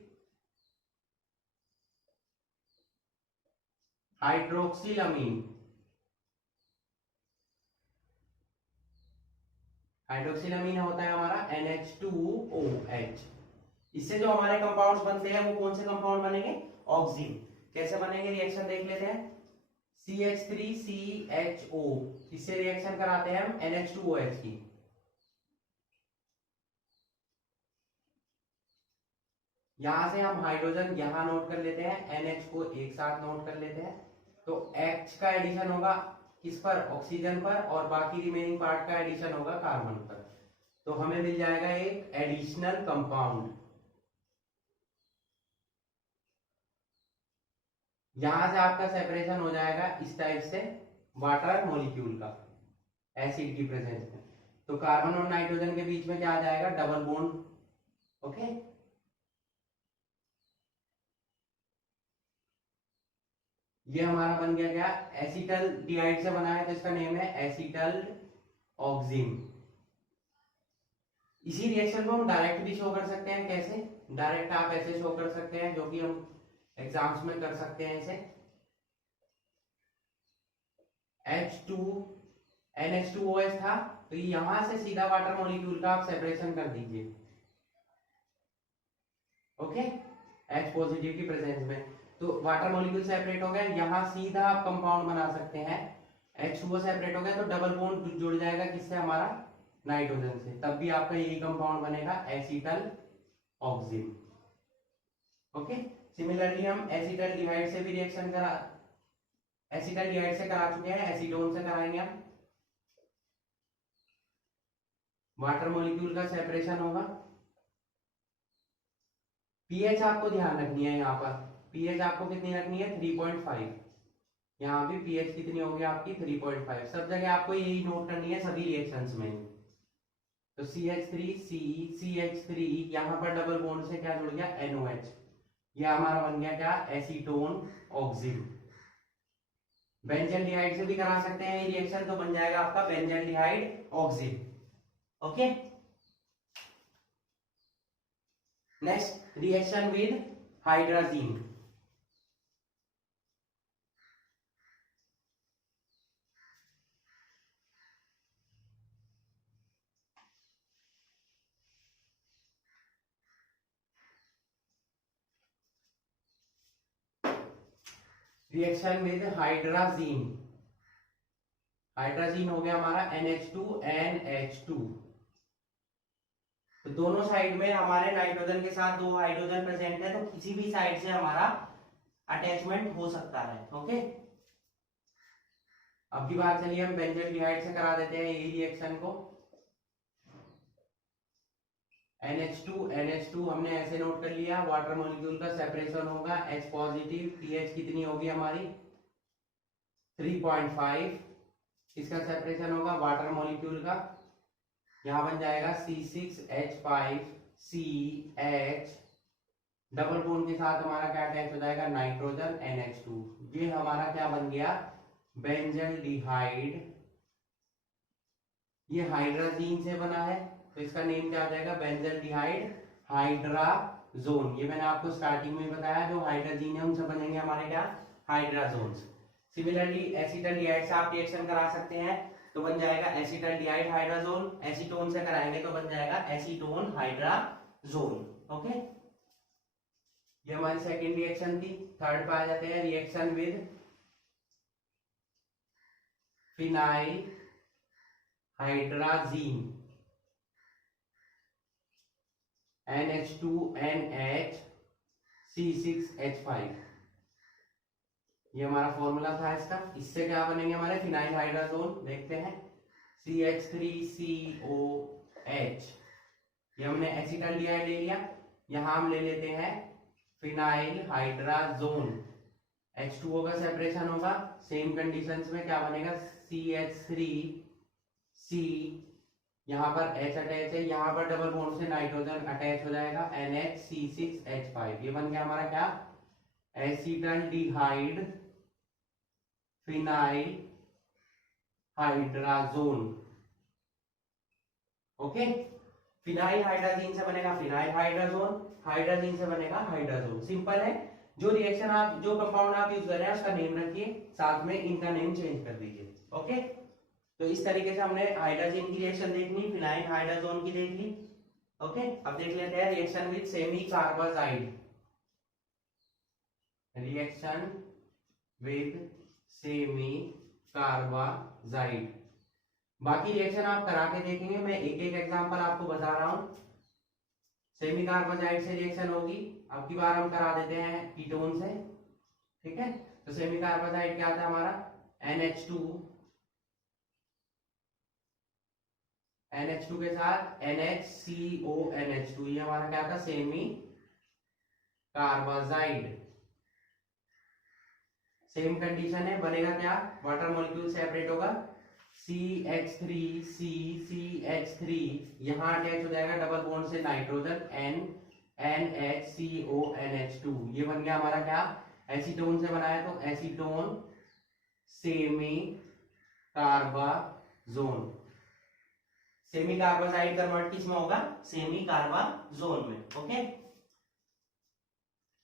हाइड्रोक्सिलमीन। हाइड्रोक्सिलमीन होता है हमारा NH2OH। इससे जो हमारे कंपाउंड्स बनते हैं वो कौन से कंपाउंड बनेंगे, ऑक्सिन। कैसे बनेंगे रिएक्शन देख लेते हैं। CH3CHO, इससे रिएक्शन कराते हैं हम NH2OH की। यहां से हम हाइड्रोजन यहां नोट कर लेते हैं, NH को एक साथ नोट कर लेते हैं। तो H का एडिशन होगा किस पर, ऑक्सीजन पर, और बाकी रिमेनिंग पार्ट का एडिशन होगा कार्बन पर। तो हमें मिल जाएगा एक एडिशनल कंपाउंड। यहां से आपका सेपरेशन हो जाएगा इस टाइप से वाटर मॉलिक्यूल का एसिड की प्रेजेंस में। तो कार्बन और नाइट्रोजन के बीच में क्या आ जाएगा, डबल बॉन्ड। ओके, ये हमारा बन गया क्या, एसिटल डिहाइड से बना है, तो इसका नेम है एसिटल ऑक्सिम। इसी रिएक्शन को हम डायरेक्ट भी शो कर सकते हैं। कैसे, डायरेक्ट आप ऐसे शो कर सकते हैं, जो कि हम एग्जाम्स में कर सकते हैं। ऐसे H2 NH2OH था, तो यहां से सीधा वाटर मॉलिक्यूल का आप सेपरेशन कर दीजिए। ओके, H पॉजिटिव की प्रेजेंस में, तो वाटर मॉलिक्यूल सेपरेट हो गए, यहां सीधा आप कंपाउंड बना सकते हैं। H2O सेपरेट हो गया, तो डबल बॉन्ड जुड़ जाएगा किससे, हमारा नाइट्रोजन से, तब भी आपका यही कंपाउंड बनेगा एसिटल ऑक्सिम। ओके, सिमिलरली हम एसिटल्डिहाइड से भी रिएक्शन करा, एसिटल्डिहाइड से करा चुके हैं, एसीटोन से कराएंगे हम। वाटर मॉलिक्यूल का सेपरेशन होगा। पीएच आपको ध्यान रखनी है, यहाँ पर पीएच आपको कितनी रखनी है 3.5। यहाँ भी पीएच कितनी होगी आपकी 3.5। सब जगह आपको यही नोट करनी है सभी रिएक्शंस में। तो CH3 यहाँ पर डबल बॉन्ड से क्या जुड़ गया NOH, ये हमारा बन गया क्या एसीटोन ऑक्सिन। बेंजल्डिहाइड से भी करा सकते हैं ये रिएक्शन, तो बन जाएगा आपका benzaldehyde auxin. Okay, next reaction with hydrazine. Reaction with hydrazine, hydrazine हो गया हमारा NH2NH2। तो दोनों साइड में हमारे नाइट्रोजन के साथ दो हाइड्रोजन प्रेजेंट है, तो किसी भी साइड से हमारा अटैचमेंट हो सकता है। ओके, अब की बात चलिए हम बेंजल्डिहाइड से करा देते हैं यही रिएक्शन को। NH2NH2 हमने ऐसे नोट कर लिया, वाटर मॉलिक्यूल का सेपरेशन होगा H पॉजिटिव, पीएच कितनी होगी हमारी 3.5। इसका सेपरेशन होगा वाटर मॉलिक्यूल का, यहां बन जाएगा C6H5CH, डबल बॉन्ड के साथ हमारा क्या अटैच हो जाएगा नाइट्रोजन NH2। ये हमारा क्या बन गया बेंजल्डिहाइड। ये हाइड्राजीन से बना है, तो इसका नेम क्या हो जाएगा बेंजल्डिहाइड हाइड्राजोन। ये मैंने आपको स्टार्टिंग में बताया, जो हाइड्राजीन है उनसे बनेंगे हमारे क्या हाइड्राजोन्स। सिमिलरली एसिटल्डिहाइड से आप रिएक्शन करा सकते हैं, तो बन जाएगा एसिटल्डिहाइड हाइड्राजोन। एसीटोन से कराएंगे तो बन जाएगा एसीटोन हाइड्राजोन। ओके, ये हमारी सेकेंड रिएक्शन थी। थर्ड पे आ जाते हैं reaction with phenyl hydrazine NH2NH C6H5। ये हमारा फॉर्मूला था इसका। इससे क्या बनेंगे हमारे फिनाइल हाइड्राजोन, देखते हैं CH3COH। ये हमने एसिटल्डिहाइड ले लिया, यहां हम ले लेते हैं फिनाइल हाइड्राजोन। H2O का सेपरेशन होगा, सेम कंडीशंस में क्या बनेगा CH3C, यहाँ पर H अटैच है, यहाँ पर डबल बॉन्ड से नाइट्रोजन अटैच हो जाएगा NHC6H5। ये बन गया हमारा क्या acetaldehyde phenyl hydrazone. Okay, phenyl hydrazine से बनेगा फिनाइल हाइड्राजोन, हाइड्राजीन से बनेगा हाइड्राजोन। सिंपल है, जो रिएक्शन आप जो कंपाउंड आप यूज कर रहे हैं उसका नेम रखिए, साथ में इनका नेम चेंज कर दीजिए। ओके, तो इस तरीके से हमने हाइड्राजीन की रिएक्शन देख ली, फिनाइल हाइड्राजोन की देख ली। ओके, अब देख लेते हैं reaction with semi carbazide. Reaction with semi carbazide, बाकी रिएक्शन आप करा के देखेंगे, मैं एक एक एग्जांपल आपको बता रहा हूं। सेमी कार्बाजाइड से रिएक्शन होगी, अब की बार हम करा देते हैं कीटोन से। ठीक है, तो सेमी कार्बाजाइड क्या था हमारा NH2 के साथ NHCONH2, ये हमारा क्या था सेमी कार्बाजाइड। सेम कंडीशन है, बनेगा क्या वाटर मॉलिक्यूल सेपरेट होगा CH3CCH3, यहां अटैच हो जाएगा डबल बॉन्ड से नाइट्रोजन NHCONH2। ये बन गया हमारा क्या एसीटोन से बनाया, तो acetone semicarbazone. Semicarbazide convert किस में होगा सेमी कार्बाजोन में। ओके,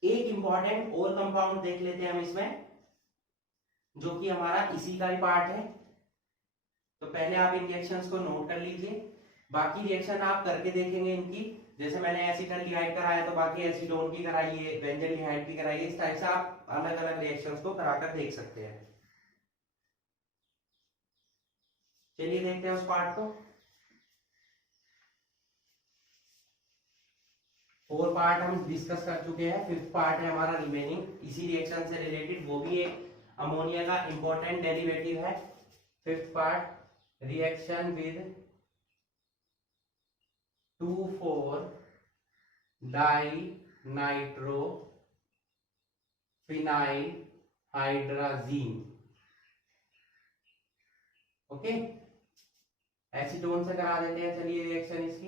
एक इंपॉर्टेंट और कंपाउंड देख लेते हैं हम इसमें, जो कि हमारा इसी का ही पार्ट है। तो पहले आप इन रिएक्शंस को नोट कर लीजिए, बाकी रिएक्शन आप करके देखेंगे इनकी। जैसे मैंने एसिटल्डिहाइड कराया तो बाकी एसीटोन की कराइए, बेंजल्डिहाइड की कराइए, इस टाइप से आप अलग अलग रिएक्शंस को कराकर देख सकते हैं। चलिए देखते हैं उस पार्ट को। 4 पार्ट हम डिस्कस कर चुके हैं, 5th पार्ट है हमारा रिमेनिंग इसी रिएक्शन से रिलेटेड, वो भी एक अमोनिया का इंपॉर्टेंट डेरिवेटिव है। 5th part reaction with 2,4 dinitrophenylhydrazine. Okay, acetone से करा देते हैं। चलिए रिएक्शन इसकी।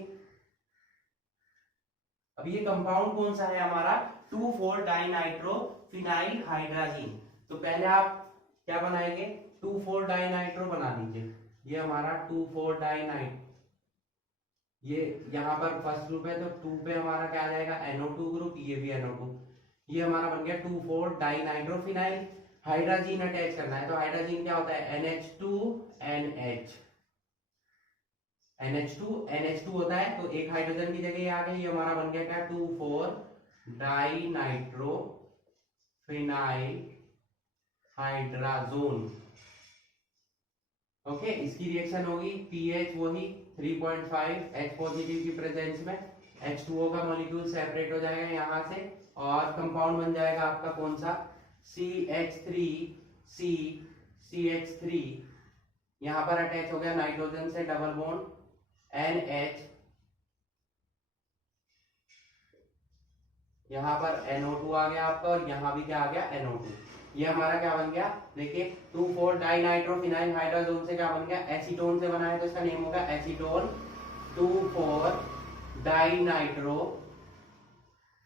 अब ये कंपाउंड कौन सा है हमारा, 2,4 डाइनाइट्रो फिनाइल हाइड्राजीन। तो पहले आप क्या बनाएंगे, 2,4 डाइनाइट्रो बना दीजिए। ये हमारा 2,4 डाइनाइट, ये यहाँ पर फर्स्ट ग्रुप है तो 2 पे हमारा क्या आ जाएगा, NO2 ग्रुप, ये भी NO2। ये हमारा बन गया 2,4 डाइनाइट्रोफिनाइल। हाइड्राजीन अटैच करना है तो हाइड्राजीन क्या होता है, NH2NH। NH2 होता है तो एक हाइड्रोजन की जगह ये आ गई, ये हमारा बन गया क्या, 2,4 डाइनाइट्रो फिनाइल हाइड्राजोन। ओके, इसकी रिएक्शन होगी pH वही 3.5, H पॉजिटिव की प्रेजेंस में H2O का मॉलिक्यूल सेपरेट हो जाएगा यहाँ से और कंपाउंड बन जाएगा आपका कौन सा, CH3, यहाँ पर अटैच हो गया नाइट्रोजन से डबल बॉन्ड NH, यहाँ पर NO2 आ गया आपका और यहाँ भी क्या आ गया, NO2। ये हमारा क्या बन गया, देखिए 2,4 डाइनाइट्रोफिनाइल हाइड्राजोन से क्या बन गया, एसीटोन से बना है तो इसका नेम होगा एसीटोन 2,4 डाइनाइट्रो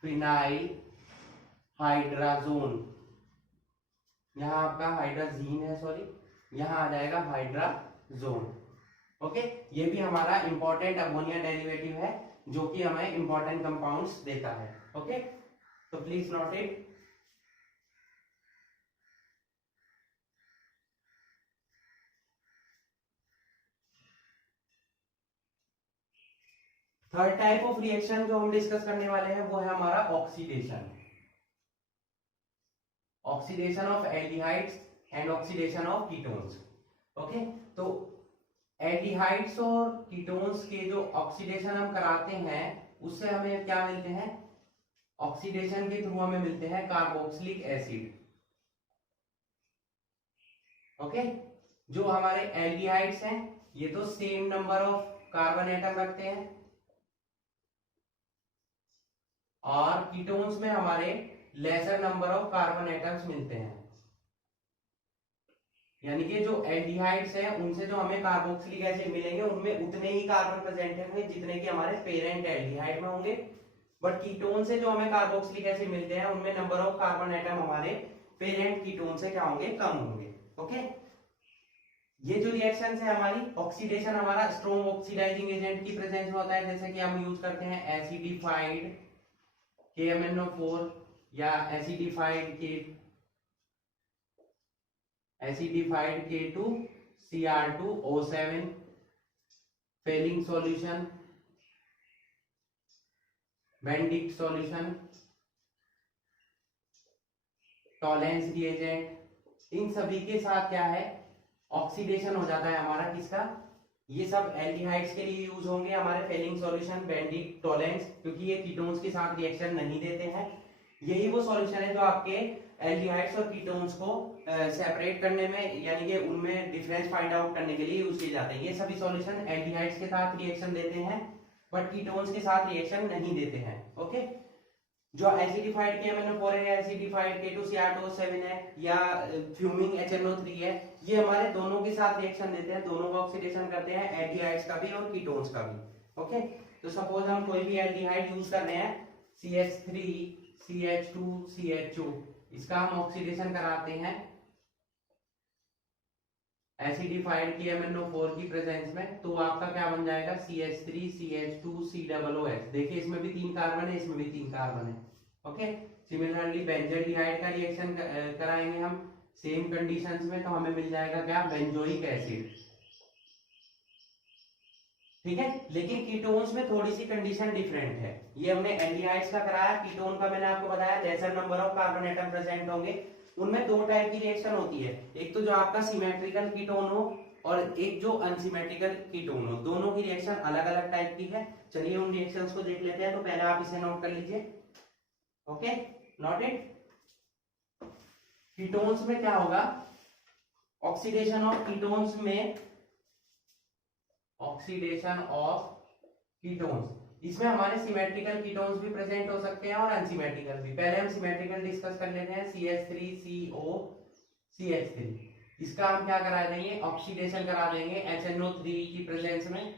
फिनाइल हाइड्राजोन। यहाँ आपका हाइड्राजीन है, सॉरी, यहाँ आ जाएगा हाइड्राजोन। ओके, ये भी हमारा इंपॉर्टेंट अमोनिया डेरिवेटिव है जो कि हमें इंपॉर्टेंट कंपाउंड्स देता है। ओके, तो please note it. Third type of reaction जो हम डिस्कस करने वाले हैं वो है हमारा oxidation. Oxidation of aldehydes and oxidation of ketones. Okay, तो एल्डिहाइड्स और कीटोन्स के जो ऑक्सीडेशन हम कराते हैं उससे हमें क्या मिलते हैं, ऑक्सीडेशन के थ्रू हमें मिलते हैं कार्बोक्सिलिक एसिड। ओके, जो हमारे एल्डिहाइड्स हैं ये तो same number of carbon atom रखते हैं और कीटोन्स में हमारे laser number of carbon atoms मिलते हैं। यानी कि जो एल्डिहाइड्स हैं उनसे जो हमें कार्बोक्सिलिक एसिड मिलेंगे उनमें उतने ही कार्बन प्रेजेंट होंगे जितने कि हमारे पेरेंट एल्डिहाइड में होंगे। बट कीटोन से जो हमें कार्बोक्सिलिक एसिड मिलते हैं उनमें नंबर ऑफ कार्बन एटम हमारे पेरेंट कीटोन से क्या होंगे, कम होंगे। ओके, ये जो रिएक्शन है हमारी, ऑक्सीडेशन हमारा स्ट्रॉन्ग ऑक्सीडाइजिंग एजेंट की प्रेजेंस में होता है, जैसे कि हम यूज करते हैं एसिडिफाइड KMnO4 या acidified K2CR2O7, Fehling solution, Benedict solution, Tollens reagent, इन सभी के साथ क्या है, ऑक्सीडेशन हो जाता है हमारा किसका, ये सब एल्डिहाइड्स के लिए यूज होंगे हमारे फेलिंग सॉल्यूशन, बेंडिक्ट, टॉलेंस, क्योंकि ये कीटोन्स के साथ रिएक्शन नहीं देते हैं। यही वो सॉल्यूशन है जो आपके एल्डिहाइड्स और कीटोन्स को सेपरेट करने में, यानी कि उनमें डिफरेंस फाइंड आउट करने के लिए यूज किए जाते हैं। ये सभी सॉल्यूशन एल्डिहाइड्स के साथ रिएक्शन देते हैं बट कीटोन्स के साथ रिएक्शन नहीं देते हैं। ओके, जो एसिडिफाइड KMnO4 है, एसिडिफाइड K2CR2O7 है या फ्यूमिंग HNO3 है, ये हमारे दोनों के साथ रिएक्शन देते हैं, दोनों का ऑक्सीडेशन करते हैं, एल्डिहाइड्स का भी और कीटोन्स का भी। ओके, तो सपोज हम कोई भी एल्डिहाइड यूज कर रहे हैं, CH3 CH2 CHO, इसका हम ऑक्सीडेशन कराते हैं एसिडिफाइड KMnO4 की प्रेजेंस में, तो आपका क्या बन जाएगा, CH3 CH2 COOH। देखिए इसमें भी 3 कार्बन है, इसमें भी 3 कार्बन है। ओके, सिमिलरली बेंजोल्डिहाइड का रिएक्शन कराएंगे हम सेम कंडीशंस में, तो हमें मिल जाएगा क्या, बेंजोइक एसिड। ठीक है, लेकिन कीटोन्स में थोड़ी सी कंडीशन डिफरेंट है। ये हमने एल्डिहाइड्स का कराया, कीटोन का मैंने आपको बताया laser number of carbon atom present होंगे। उनमें 2 टाइप की रिएक्शन होती है, एक तो जो आपका सिमेट्रिकल कीटोन हो और एक जो अनसिमेट्रिकल कीटोन हो, दोनों की रिएक्शन अलग अलग टाइप की है। चलिए उन रिएक्शंस को देख लेते हैं, तो पहले आप इसे नोट कर लीजिए। Okay, note it. कीटोन्स में क्या होगा, ऑक्सीडेशन ऑफ कीटोन्स में, ऑक्सीडेशन ऑफ कीटोन्स, इसमें हमारे सिमेट्रिकल कीटोन्स भी प्रेजेंट हो सकते हैं और अनसिमेट्रिकल भी। पहले हम सिमेट्रिकल डिस्कस कर लेते हैं, CH3CO CH3। इसका हम क्या करा देंगे, ऑक्सीडेशन करा देंगे HNO3 की प्रेजेंस में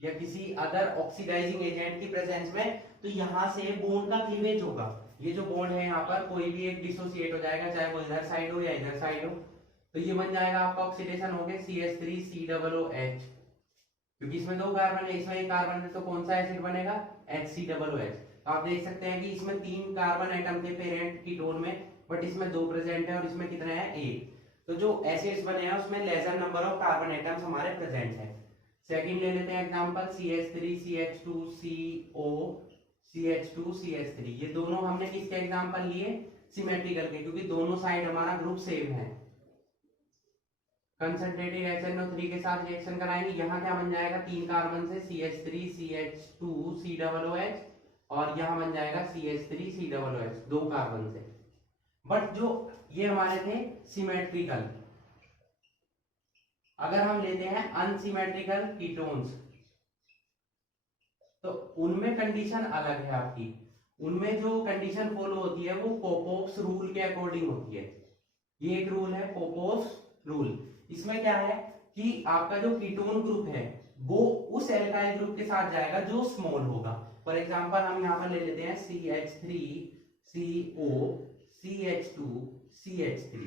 या किसी अदर ऑक्सीडाइजिंग एजेंट की प्रेजेंस में। तो यहाँ से बॉन्ड का क्लीवेज होगा, ये जो बॉन्ड है यहाँ पर कोई भी एक डिसोसिएट हो जाएगा, चाहे वो इधर साइड हो या इधर साइड हो। तो ये बन जाएगा आपका ऑक्सीडेशन हो गया CH3COOH, क्योंकि इसमें 2 कार्बन है, इसमें 1 कार्बन है, तो कौन सा एसिड बनेगा, HCOOH। तो आप देख सकते हैं कि इसमें 3 कार्बन एटम थे पेरेंट कीटोन में, बट इसमें 2 प्रेजेंट है और इसमें कितने हैं, 1। तो जो एसिड्स बने हैं उसमें laser number of carbon atoms हमारे प्रेजेंट है। सेकंड ले लेते हैं एग्जांपल, CH3CH2CO CH2CH3। ये दोनों हमने किसके एग्जांपल लिए, सिमेट्रिकल के, क्योंकि दोनों साइड हमारा ग्रुप सेम है। कंसंट्रेटेड HNO3 के साथ रिएक्शन कराएंगे, यहाँ क्या बन जाएगा, 3 कार्बन से CH3CH2COOH और यहाँ बन जाएगा CH3COOH 2 कार्बन से। बट जो ये हमारे थे सिमेट्रिकल, अगर हम लेते हैं अनसिमेट्रिकल कीटोन्स तो उनमें कंडीशन अलग है आपकी। उनमें जो कंडीशन फॉलो होती है वो पोपोव्स रूल के अकॉर्डिंग होती है। ये एक रूल है पोपोव्स रूल। इसमें क्या है कि आपका जो कीटोन ग्रुप है वो उस एल्काइल ग्रुप के साथ जाएगा जो स्मॉल होगा। फॉर एग्जांपल हम यहाँ पर ले लेते हैं CH3CO CH2CH3,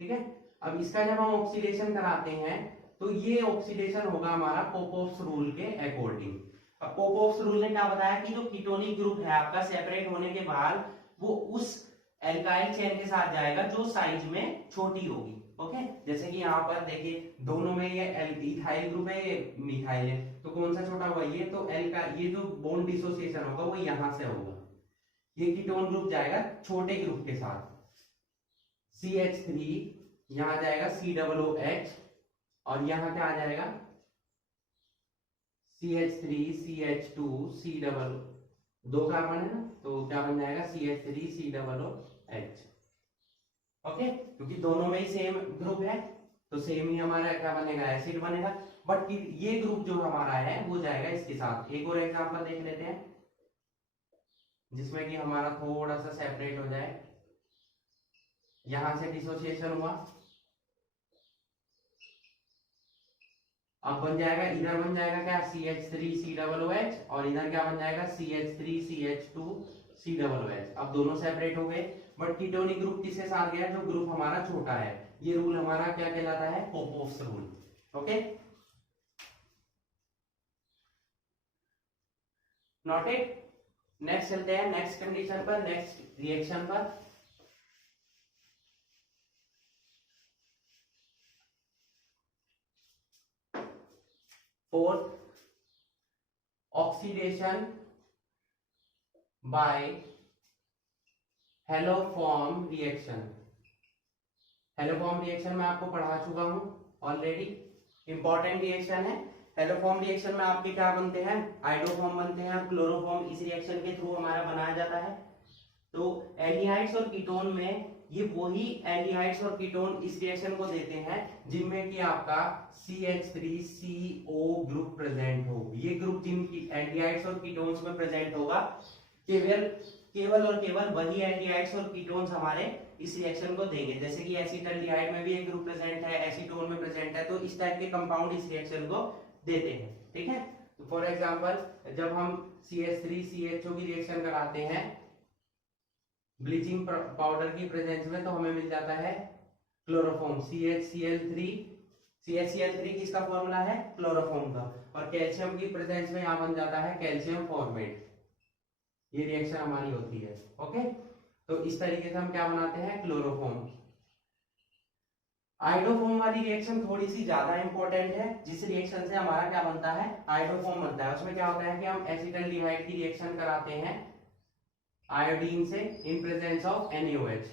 ठीक है। अब इसका जब हम ऑक्सीडेशन कराते हैं तो ये ऑक्सीडेशन होगा हमारा पोपोव्स रूल के अकॉर्डिंग। अब पोपोव्स रूल ने क्या बताया कि जो कीटोनिक ग्रुप है आपका सेपरेट होने के बाद वो उस एल्काइल चेन के साथ जाएगा जो साइज में छोटी होगी। ओके, जैसे कि यहाँ पर देखिए दोनों में ये इथाइल ग्रुप है, ये मिथाइल है, तो कौन सा छोटा हुआ, ये तो ये जो बॉन्ड डिसोसिएशन होगा वो यहां से होगा, ये कीटोन ग्रुप जाएगा छोटे ग्रुप के साथ। CH3 यहां जाएगा COOH और यहां क्या आ जाएगा CH3CH2 2 कार्बन है ना, तो क्या बन जाएगा CH3COOH। ओके, क्योंकि दोनों में ही सेम ग्रुप है तो सेम ही हमारा क्या बनेगा, एसिड बनेगा। बट ये ग्रुप जो हमारा है वो जाएगा इसके साथ। एक और एग्जांपल देख लेते हैं जिसमें कि हमारा थोड़ा सा सेपरेट हो जाए। यहां से डिसोसिएशन हुआ, अब बन जाएगा, इधर बन जाएगा क्या CH3COOH और इधर क्या बन जाएगा CH3CH2COOH। अब दोनों सेपरेट हो गए, बट कीटोनिक ग्रुप किसके साथ गया, जो ग्रुप हमारा छोटा है। ये रूल हमारा क्या कहलाता है, Popov's rule. Okay, noted. Next चलते हैं नेक्स्ट कंडीशन पर, नेक्स्ट रिएक्शन पर। Fourth, oxidation by haloform reaction. Haloform reaction मैं आपको पढ़ा चुका हूं ऑलरेडी, इंपॉर्टेंट रिएक्शन है। हेलोफॉर्म रिएक्शन में आपके क्या बनते हैं, आइडोफॉर्म बनते हैं और क्लोरोफॉर्म इस रिएक्शन के थ्रू हमारा बनाया जाता है। तो एल्डिहाइड्स और कीटोन में ये वही एल्डिहाइड्स और कीटोन इस रिएक्शन को देते हैं जिनमें कि आपका CH3CO ग्रुप प्रेजेंट हो। ये ग्रुप जिन एल्डिहाइड्स और कीटोन्स में प्रेजेंट होगा, केवल और केवल वही एल्डिहाइड्स और कीटोन्स हमारे इस रिएक्शन को देंगे। जैसे कि एसिटाल्डिहाइड में भी एक ग्रुप प्रेजेंट है, एसीटोन में प्रेजेंट है, तो इस टाइप के कंपाउंड इस रिएक्शन को देते हैं, ठीक है। तो फॉर एग्जांपल जब हम CH3CHO की रिएक्शन कराते हैं ब्लीचिंग पाउडर की प्रेजेंस में, तो हमें मिल जाता है क्लोरोफॉर्म CHCl3 किसका फॉर्मूला है, क्लोरोफॉर्म का। और कैल्शियम की प्रेजेंस में यहाँ बन जाता है कैल्शियम फॉर्मेट। ये रिएक्शन हमारी होती है। ओके, तो इस तरीके से हम क्या बनाते हैं, क्लोरोफॉर्म। आइडोफॉर्म वाली रिएक्शन थोड़ी सी ज्यादा इंपॉर्टेंट है, जिस रिएक्शन से हमारा क्या बनता है, आइडोफॉर्म बनता है। उसमें क्या होता है कि हम एसिटाल्डिहाइड की रिएक्शन कराते हैं आयोडीन से इन प्रेजेंस ऑफ NaOH।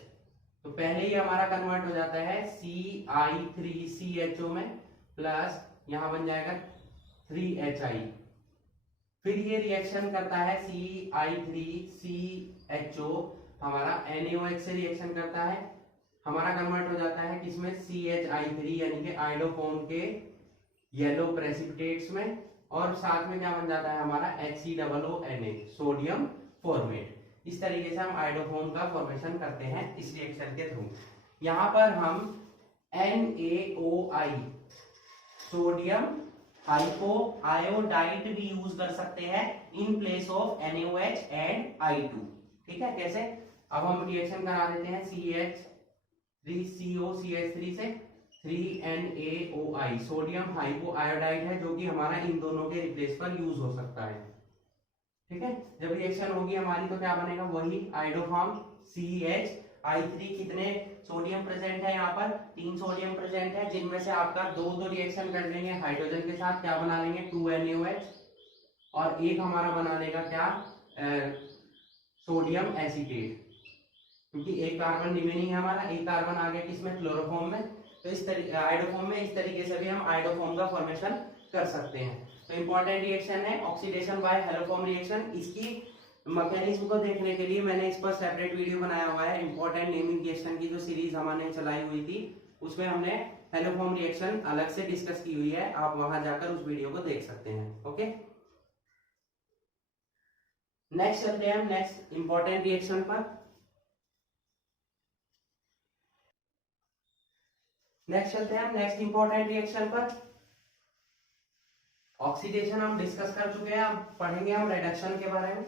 तो पहले ही हमारा कन्वर्ट हो जाता है CI3CHO में, प्लस यहां बन जाएगा 3HI। फिर ये रिएक्शन करता है CI3CHO हमारा NaOH से रिएक्शन करता है, हमारा कन्वर्ट हो जाता है किसमें, CHI3 यानी कि आइडोफॉर्म के येलो प्रेसिपिटेट्स में। और साथ में क्या बन जाता है हमारा HCOONA, सोडियम फॉर्मेट। इस तरीके से हम आयोडोफोन का फॉर्मेशन करते हैं इस रिएक्शन के थ्रू। यहाँ पर हम NaOI, सोडियम हाइपो आयोडाइड भी यूज कर सकते हैं in place of NaOH and I2। ठीक है, कैसे? अब हम रिएक्शन करा देते हैं CH3COCH3 से 3NaOI, सोडियम हाइपो आयोडाइड है, जो कि हमारा इन दोनों के रिप्लेस पर यूज हो सकता है। ठीक है, जब रिएक्शन होगी हमारी तो क्या बनेगा, वही आयोडोफॉर्म CH3। कितने सोडियम प्रेजेंट है यहाँ पर? 3 सोडियम प्रेजेंट है, जिनमें से आपका दो रिएक्शन कर लेंगे हाइड्रोजन के साथ, क्या बना लेंगे 2NaOH, और एक हमारा बना लेगा क्या, सोडियम एसीटेट, क्योंकि एक कार्बन रिमेनिंग है हमारा, एक कार्बन आ गया किसमें, क्लोरोफॉर्म में। तो इस तरीके आयोडोफॉर्म में इस तरीके से भी हम आयोडोफॉर्म का फॉर्मेशन कर सकते हैं। तो इंपॉर्टेंट रिएक्शन है ऑक्सीडेशन बाय हैलोफॉर्म रिएक्शन। इसकी मैकेनिज्म को देखने के लिए मैंने इस पर सेपरेट वीडियो बनाया हुआ है। इंपॉर्टेंट नेमिंग रिएक्शन की जो सीरीज हमने चलाई हुई थी, उसमें हमने हैलोफॉर्म रिएक्शन अलग से डिस्कस की हुई है, आप वहां जाकर उस वीडियो को देख सकते हैं। ओके, नेक्स्ट चलते हैं हम नेक्स्ट इंपॉर्टेंट रिएक्शन पर। नेक्स्ट चलते हैं हम नेक्स्ट इंपॉर्टेंट रिएक्शन पर। ऑक्सीडेशन हम डिस्कस कर चुके हैं, अब पढ़ेंगे हम रिडक्शन के बारे में।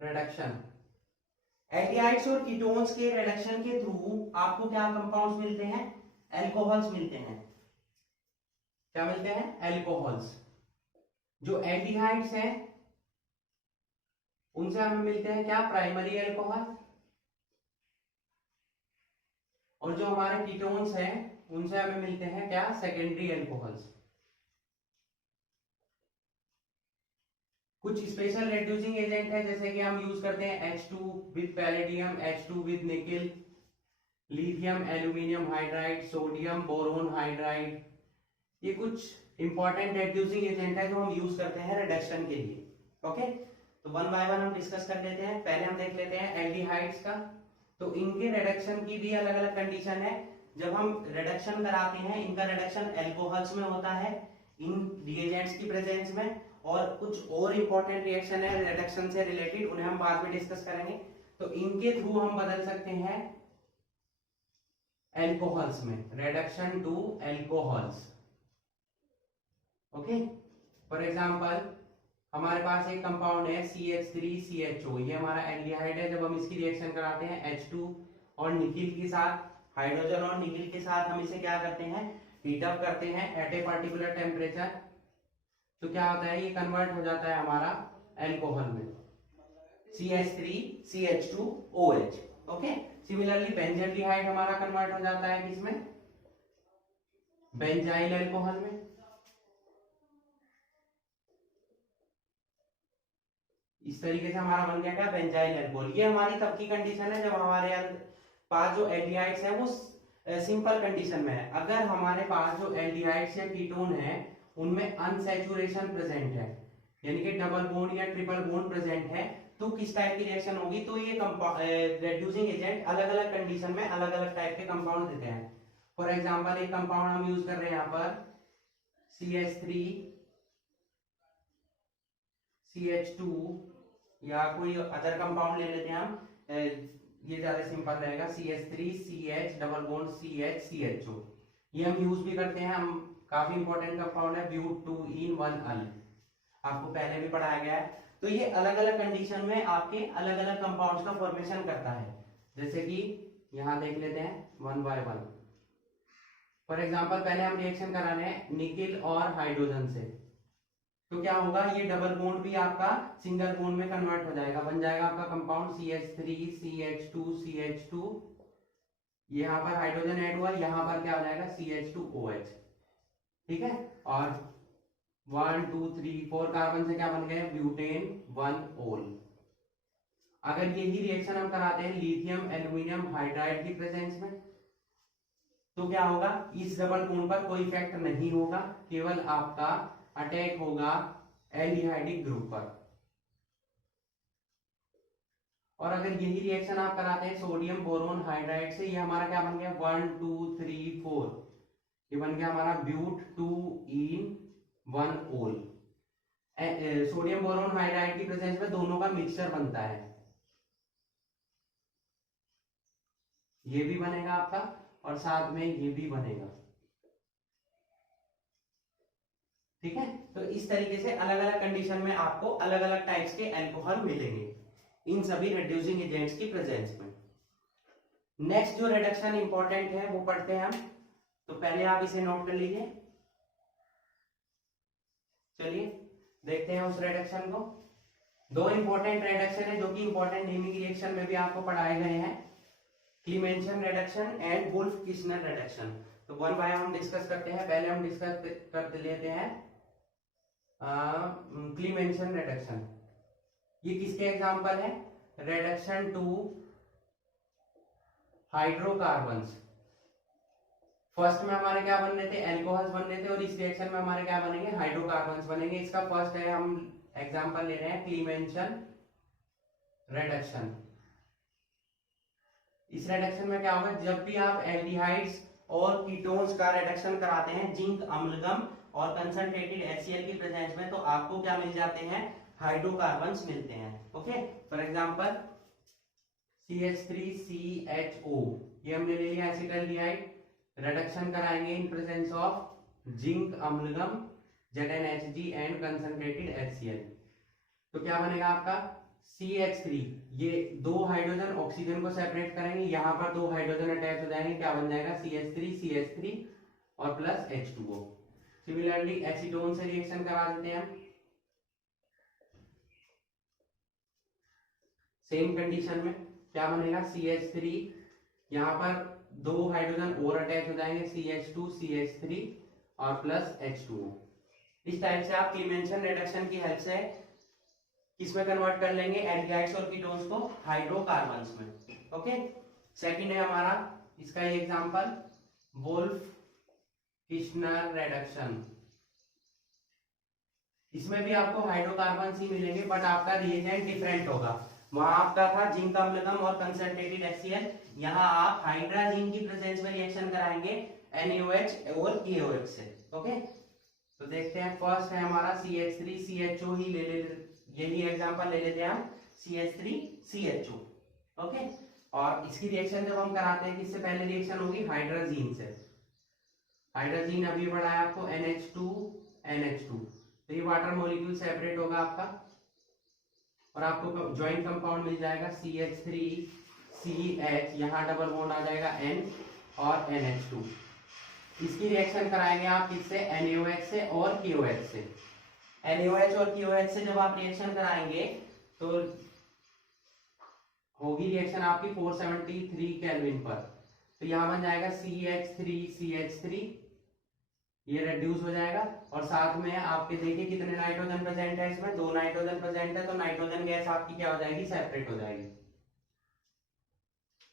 रिडक्शन, एल्डिहाइड्स और कीटोन्स के रिडक्शन के थ्रू आपको क्या कंपाउंड्स मिलते हैं, एल्कोहल्स मिलते हैं। क्या मिलते हैं, एल्कोहल्स। जो एल्डिहाइड्स हैं उनसे हमें मिलते हैं क्या, प्राइमरी एल्कोहल, और जो हमारे कीटोन्स हैं उनसे हमें मिलते हैं क्या, सेकेंडरी एल्कोहल्स। कुछ स्पेशल रेड्यूसिंग एजेंट है, जैसे कि हम यूज करते हैं H2 with palladium, H2 with nickel, lithium aluminium hydride, sodium boron hydride. ये कुछ इंपॉर्टेंट रेड्यूसिंग एजेंट है जो हम यूज करते हैं रिडक्शन के लिए। ओके, तो वन बाय वन हम डिस्कस कर लेते हैं। पहले हम देख लेते हैं एल्डिहाइड्स का। तो इनके रिडक्शन की भी अलग अलग कंडीशन है। जब हम रिडक्शन कराते हैं, इनका रिडक्शन एल्कोहल्स में होता है इन रिएजेंट्स की प्रेजेंस में, और कुछ और इंपॉर्टेंट रिएक्शन है रिडक्शन से रिलेटेड, उन्हें हम बाद में डिस्कस करेंगे। तो इनके थ्रू हम बदल सकते हैं एल्कोहल्स में, reduction to alcohols. Okay, for example हमारे पास एक कंपाउंड है CH3CHO, ये हमारा एल्डिहाइड है। जब हम इसकी रिएक्शन कराते हैं H2 और निकिल के साथ, हाइड्रोजन और निकिल के साथ हम इसे क्या करते हैं, हीट अप करते हैं एट ए पर्टिकुलर टेम्परेचर, तो क्या होता है, ये कन्वर्ट हो जाता है हमारा एल्कोहल में, CH3CH2OH। ओके, सिमिलरली बेंजाल्डिहाइड हमारा कन्वर्ट हो जाता है किसमें, बेंजाइल एल्कोहल में। इस तरीके से हमारा बन गया क्या, बेंजाइल एल्कोहल। ये हमारी तब की कंडीशन है जब हमारे पास जो एल्डिहाइड्स है वो सिंपल कंडीशन में है। अगर हमारे पास जो एल्डिहाइड्स या कीटोन है उनमें अनसैचुरेशन प्रेजेंट है, यानी कि डबल बॉन्ड या ट्रिपल बॉन्ड प्रेजेंट है, तो किस टाइप की रिएक्शन होगी, तो ये रेड्यूसिंग एजेंट अलग अलग कंडीशन में अलग अलग टाइप के कंपाउंड देते हैं। फॉर एग्जांपल एक कंपाउंड हम यूज कर रहे हैं यहाँ पर CH3CH2, या कोई अदर कंपाउंड ले लेते हैं हम, ये ज्यादा सिंपल रहेगा, CH3CH डबल बॉन्ड CHCHO। ये हम यूज भी करते हैं, हम काफी इंपॉर्टेंट कंपाउंड है, ब्यूट2ene1अल, आपको पहले भी पढ़ाया गया है। तो ये अलग अलग कंडीशन में आपके अलग अलग कंपाउंड्स का फॉर्मेशन करता है। जैसे कि यहां देख लेते हैं one by one. For example पहले हम रिएक्शन करा रहे हैं निकिल और हाइड्रोजन से, तो क्या होगा, ये डबल बॉन्ड भी आपका सिंगल बॉन्ड में कन्वर्ट हो जाएगा, बन जाएगा आपका कंपाउंड CH3CH2CH2। यहाँ पर हाइड्रोजन ऐड हुआ, यहाँ पर क्या हो जाएगा CH2OH। ठीक है, और 1 2 3 4 कार्बन से क्या बन गए, ब्यूटेन 1-ol। अगर यही रिएक्शन हम कराते हैं लिथियम एल्यूमिनियम हाइड्राइड की प्रेजेंस में, तो क्या होगा, इस डबल बॉन्ड पर कोई इफेक्ट नहीं होगा, केवल आपका अटैक होगा एल्डिहाइडिक ग्रुप पर। और अगर यही रिएक्शन आप कराते हैं सोडियम बोरोन हाइड्राइड से, ये हमारा क्या बन गया 1 2 3 4, ये बन गया हमारा ब्यूट 2 इन 1 ओल। सोडियम बोरोन हाइड्राइड की प्रेजेंस में दोनों का मिक्सचर बनता है, ये भी बनेगा आपका और साथ में ये भी बनेगा। ठीक है, तो इस तरीके से अलग अलग कंडीशन में आपको अलग अलग टाइप्स के अल्कोहल मिलेंगे इन सभी रिड्यूसिंग एजेंट्स की प्रेजेंस में। नेक्स्ट जो रिडक्शन इंपॉर्टेंट है वो पढ़ते हैं हम, तो पहले आप इसे नोट कर लीजिए। चलिए देखते हैं उस रिडक्शन को। दो इंपॉर्टेंट रिडक्शन है जो कि इंपॉर्टेंट नेमिंग रिएक्शन में भी आपको पढ़ाए गए हैं, Clemmensen reduction and Wolff Kishner reduction. तो वन बाय हम डिस्कस करते हैं। पहले हम डिस्कस कर लेते हैं क्लीमेंशन रिडक्शन। ये किसके एग्जांपल है? Reduction to hydrocarbons. फर्स्ट में हमारे क्या बन रहे थे? एल्कोहल्स बन रहे थे और इस रिएक्शन में हमारे क्या बनेंगे? हाइड्रोकार्बन्स बनेंगे। इसका फर्स्ट है, हम एग्जांपल ले रहे हैं क्लीमेंशन रिडक्शन। इस रिडक्शन में क्या होगा? जब भी आप एल्डिहाइड्स और कीटोन्स का रिडक्शन कराते हैं जिंक अम्लगम और कंसंट्रेटेड HCl की प्रेजेंस में, तो आपको क्या मिल जाते हैं? हाइड्रोकार्बन्स मिलते हैं। ओके, फॉर एग्जांपल CH3CHO, ये हमने ले लिया एसिटाल्डिहाइड। रिडक्शन कराएंगे in presence of zinc amalgam ZnHG and concentrated HCl, तो क्या बनेगा आपका? CH3, ये दो हाइड्रोजन ऑक्सीजन को सेपरेट करेंगे, यहां पर दो हाइड्रोजन अटैच हो जाएंगे, क्या बन जाएगा? CH3 और प्लस H2O। सिमिलरली एसीटोन से रिएक्शन करा देते हैं, सेम कंडीशन में क्या बनेगा? CH3, यहां पर दो हाइड्रोजन और अटैच हो जाएंगे, CH2 CH3 और प्लस H2O। इस टाइप से आप क्लीमेंशन रिडक्शन की हेल्प से किसमें कन्वर्ट कर लेंगे? एल्डिहाइड्स और कीटोन्स को हाइड्रोकार्बन्स में। ओके, सेकंड है हमारा इसका ये एग्जांपल वुल्फ किस्नर रिडक्शन। इसमें भी आपको हाइड्रोकार्बन्स ही मिलेंगे बट आपका रिएजेंट डिफरेंट होगा। वहां आपका था जिंक अम्लगम और कंसंट्रेटेड HCl, यहाँ आप हाइड्राजीन की प्रेजेंस में रिएक्शन कराएंगे NaOH और KOH से। ओके, तो देखते हैं। फर्स्ट है हमारा CH3CHO ही यही एग्जांपल ले लेते हैं हम, CH3CHO। ओके, और इसकी रिएक्शन जब हम कराते हैं किससे पहले रिएक्शन होगी? हाइड्राजीन से। हाइड्राजीन अभी बढ़ाया आपको NH2NH2, तो ये वाटर मॉलिक्यूल सेपरेट होगा आपका और आपको ज्वाइंट कंपाउंड मिल जाएगा CH3CH, यहाँ डबल बॉन्ड आ जाएगा N और NH2। इसकी रिएक्शन कराएंगे आप किससे? NaOH से और KOH से। NaOH और KOH से जब आप रिएक्शन कराएंगे तो होगी रिएक्शन आपकी 473 केल्विन पर, तो यहां बन जाएगा CH3CH3, ये रिड्यूस हो जाएगा और साथ में आपके देखिए कितने नाइट्रोजन प्रेजेंट है इसमें? 2 नाइट्रोजन प्रेजेंट है, तो नाइट्रोजन गैस आपकी क्या हो जाएगी? सेपरेट हो जाएगी।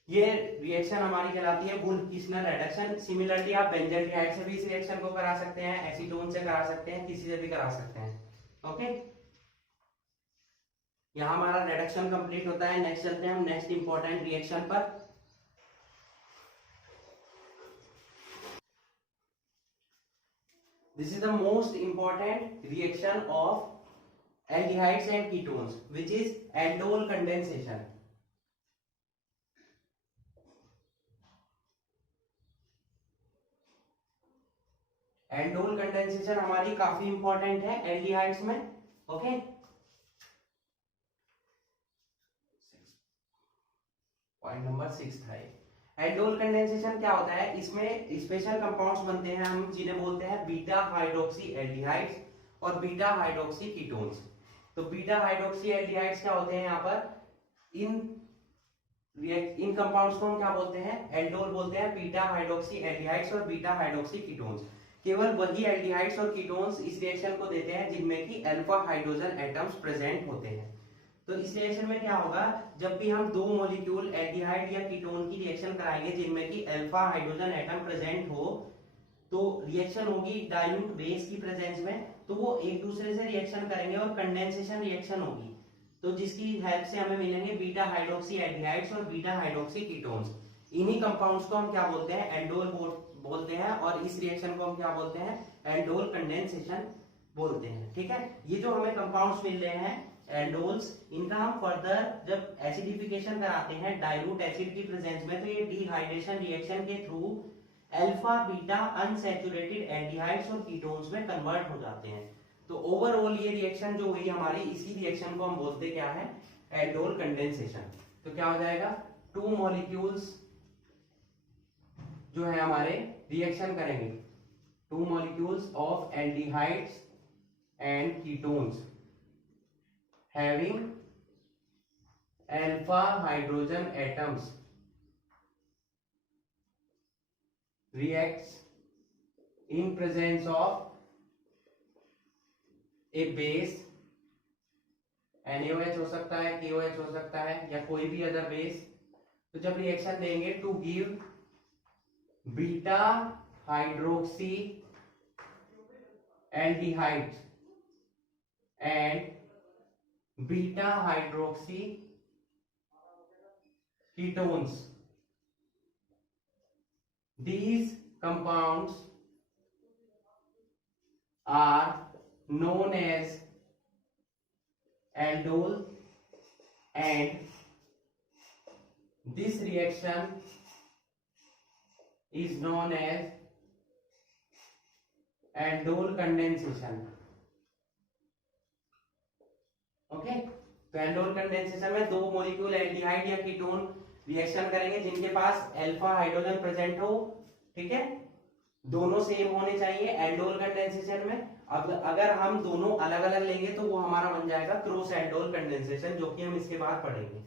ये रिएक्शन हमारी कहलाती है वुल्फ किस्नर रिडक्शन। सिमिलरली आप बेंजल्डिहाइड से भी इस रिएक्शन को करा सकते हैं, एसीटोन से करा सकते हैं, किसी से भी करा सकते हैं। ओके, यहां हमारा रिडक्शन कंप्लीट होता है। नेक्स्ट चलते हैं हम नेक्स्ट इंपॉर्टेंट रिएक्शन पर। This is the most important reaction of aldehydes and ketones, which is aldol condensation. Aldol condensation हमारी काफी इंपॉर्टेंट है एल्डिहाइड्स में। ओके, पॉइंट नंबर 6 था। एल्डोल कंडेंसेशन क्या होता है? इसमें स्पेशल कंपाउंड्स बनते हैं हम जिन्हें बोलते हैं बीटा हाइड्रोक्सी एल्डिहाइड्स और बीटा हाइड्रोक्सी कीटोन्स। तो बीटा हाइड्रोक्सी एल्डिहाइड्स क्या होते हैं? यहाँ पर इन कंपाउंड्स को हम क्या बोलते हैं? एल्डोल बोलते हैं। बीटा हाइड्रोक्सी एल्डिहाइड्स और बीटा हाइड्रोक्सी कीटोन्स, केवल वही एल्डिहाइड्स और कीटोन्स इस रिएक्शन को देते हैं जिनमें की अल्फा हाइड्रोजन एटम्स प्रेजेंट होते हैं। तो इस रिएक्शन में क्या होगा? जब भी हम दो मॉलिक्यूल एल्डिहाइड या कीटोन की रिएक्शन कराएंगे जिनमें की अल्फा हाइड्रोजन एटम प्रेजेंट हो, तो रिएक्शन होगी डाइल्यूट बेस की प्रेजेंस में, तो वो एक दूसरे से रिएक्शन करेंगे और कंडेंसेशन रिएक्शन होगी। तो जिसकी हेल्प से हमें मिलेंगे बीटा हाइड्रोक्सी एल्डिहाइड्स और बीटा हाइड्रोक्सी कीटोन्स। इन्हीं कंपाउंड्स को हम क्या बोलते हैं, एंडोल बोलते हैं, और इस रिएक्शन को हम क्या बोलते हैं, एंडोल कंडेंसेशन बोलते हैं। ठीक है, ये जो हमें कंपाउंड्स मिल रहे हैं एंडोल्स, इनका हम फर्दर जब एसिडिफिकेशन कराते हैं डाइल्यूट एसिड की प्रेजेंस में, तो ये डिहाइड्रेशन रिएक्शन के through alpha beta unsaturated aldehydes और कीटोन्स में कन्वर्ट हो जाते हैं। तो ओवरऑल ये रिएक्शन जो हुई हमारी, इसी रिएक्शन को हम बोलते क्या है, एंडोल कंडेंसेशन। तो क्या हो जाएगा, टू मॉलिक्यूल्स जो है हमारे रिएक्शन करेंगे, two molecules of aldehydes and ketones having alpha hydrogen atoms reacts in presence of a base, NaOH हो सकता है, KOH हो सकता है, या कोई भी अदर बेस। तो जब रिएक्शन देंगे to give beta hydroxy aldehyde and beta hydroxy ketones, these compounds are known as aldol, and this reaction is known as aldol condensation। Okay, तो एंडोल कंडेंसेशन में दो मॉलिक्यूल एल्डिहाइड या कीटोन रिएक्शन करेंगे जिनके पास alpha hydrogen present हो। ठीक है, दोनों सेम होने चाहिए एंडोल कंडेंसेशन में। अब अगर हम दोनों अलग अलग लेंगे तो वो हमारा बन जाएगा क्रॉस एंडोल कंडेंसेशन, जो कि हम इसके बाद पढ़ेंगे।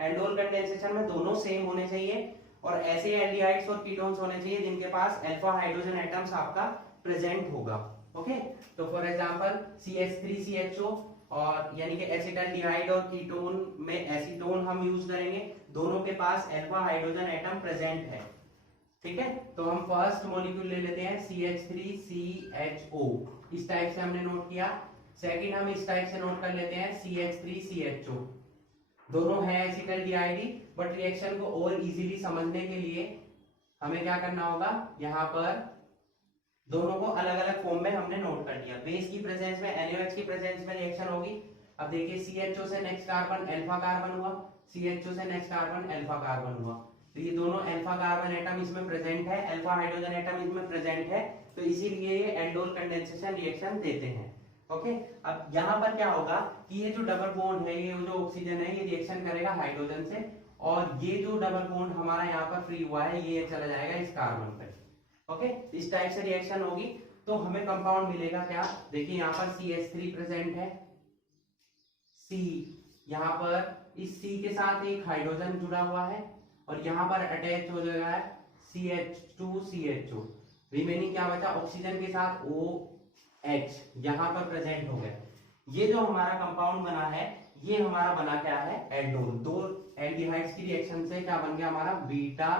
एंडोल कंडेंसेशन में दोनों सेम होने चाहिए और ऐसे एल्डिहाइड्स और कीटोन्स होने चाहिए जिनके पास अल्फा हाइड्रोजन एटम्स आपका प्रेजेंट होगा। ओके, तो फॉर एग्जांपल CH3CHO, और यानी कि एसिटाल्डिहाइड और कीटोन में एसीटोन हम यूज करेंगे, दोनों के पास अल्फा हाइड्रोजन एटम प्रेजेंट है। ठीक है, तो हम फर्स्ट मॉलिक्यूल ले लेते हैं CH3CHO, इस टाइप से हमने नोट किया। सेकंड हम इस टाइप से नोट कर लेते हैं CH3CHO, दोनों है एसिटाल्डिहाइड, बट रिएक्शन को और इजीली समझने के लिए हमें क्या करना होगा, यहाँ पर दोनों को अलग अलग फॉर्म में हमने नोट कर दिया। बेस की प्रेजेंस में, NaOH की प्रेजेंस में रिएक्शन होगी। अब देखिए CHO से नेक्स्ट कार्बन अल्फा कार्बन हुआ, CHO से नेक्स्ट कार्बन अल्फा कार्बन हुआ, तो ये दोनों अल्फा कार्बन एटम इसमें प्रेजेंट है, अल्फा हाइड्रोजन एटम इसमें प्रेजेंट है, तो इसीलिए ये एंडोल कंडेंसेशन रिएक्शन देते हैं। ओके, अब यहाँ पर क्या होगा कि ये जो डबल बॉन्ड है, ये जो ऑक्सीजन है, ये रिएक्शन करेगा हाइड्रोजन से, और ये जो डबल बॉन्ड हमारा यहाँ पर फ्री हुआ है, ये चला जाएगा इस कार्बन पर। ओके, इस टाइप से रिएक्शन होगी तो हमें कंपाउंड मिलेगा क्या, देखिए यहाँ पर CH3 प्रेजेंट है, C यहाँ पर इस C के साथ एक हाइड्रोजन जुड़ा हुआ है, और यहाँ पर अटैच हो जाएगा CH2CHO, रिमेनिंग क्या बचा, ऑक्सीजन के साथ OH यहाँ पर प्रेजेंट हो गया। ये जो हमारा कंपाउंड बना है, ये हमारा बना क्या है, एल्डोल। दो एल्डिहाइड्स की रिएक्शन से क्या बन गया हमारा, बीटा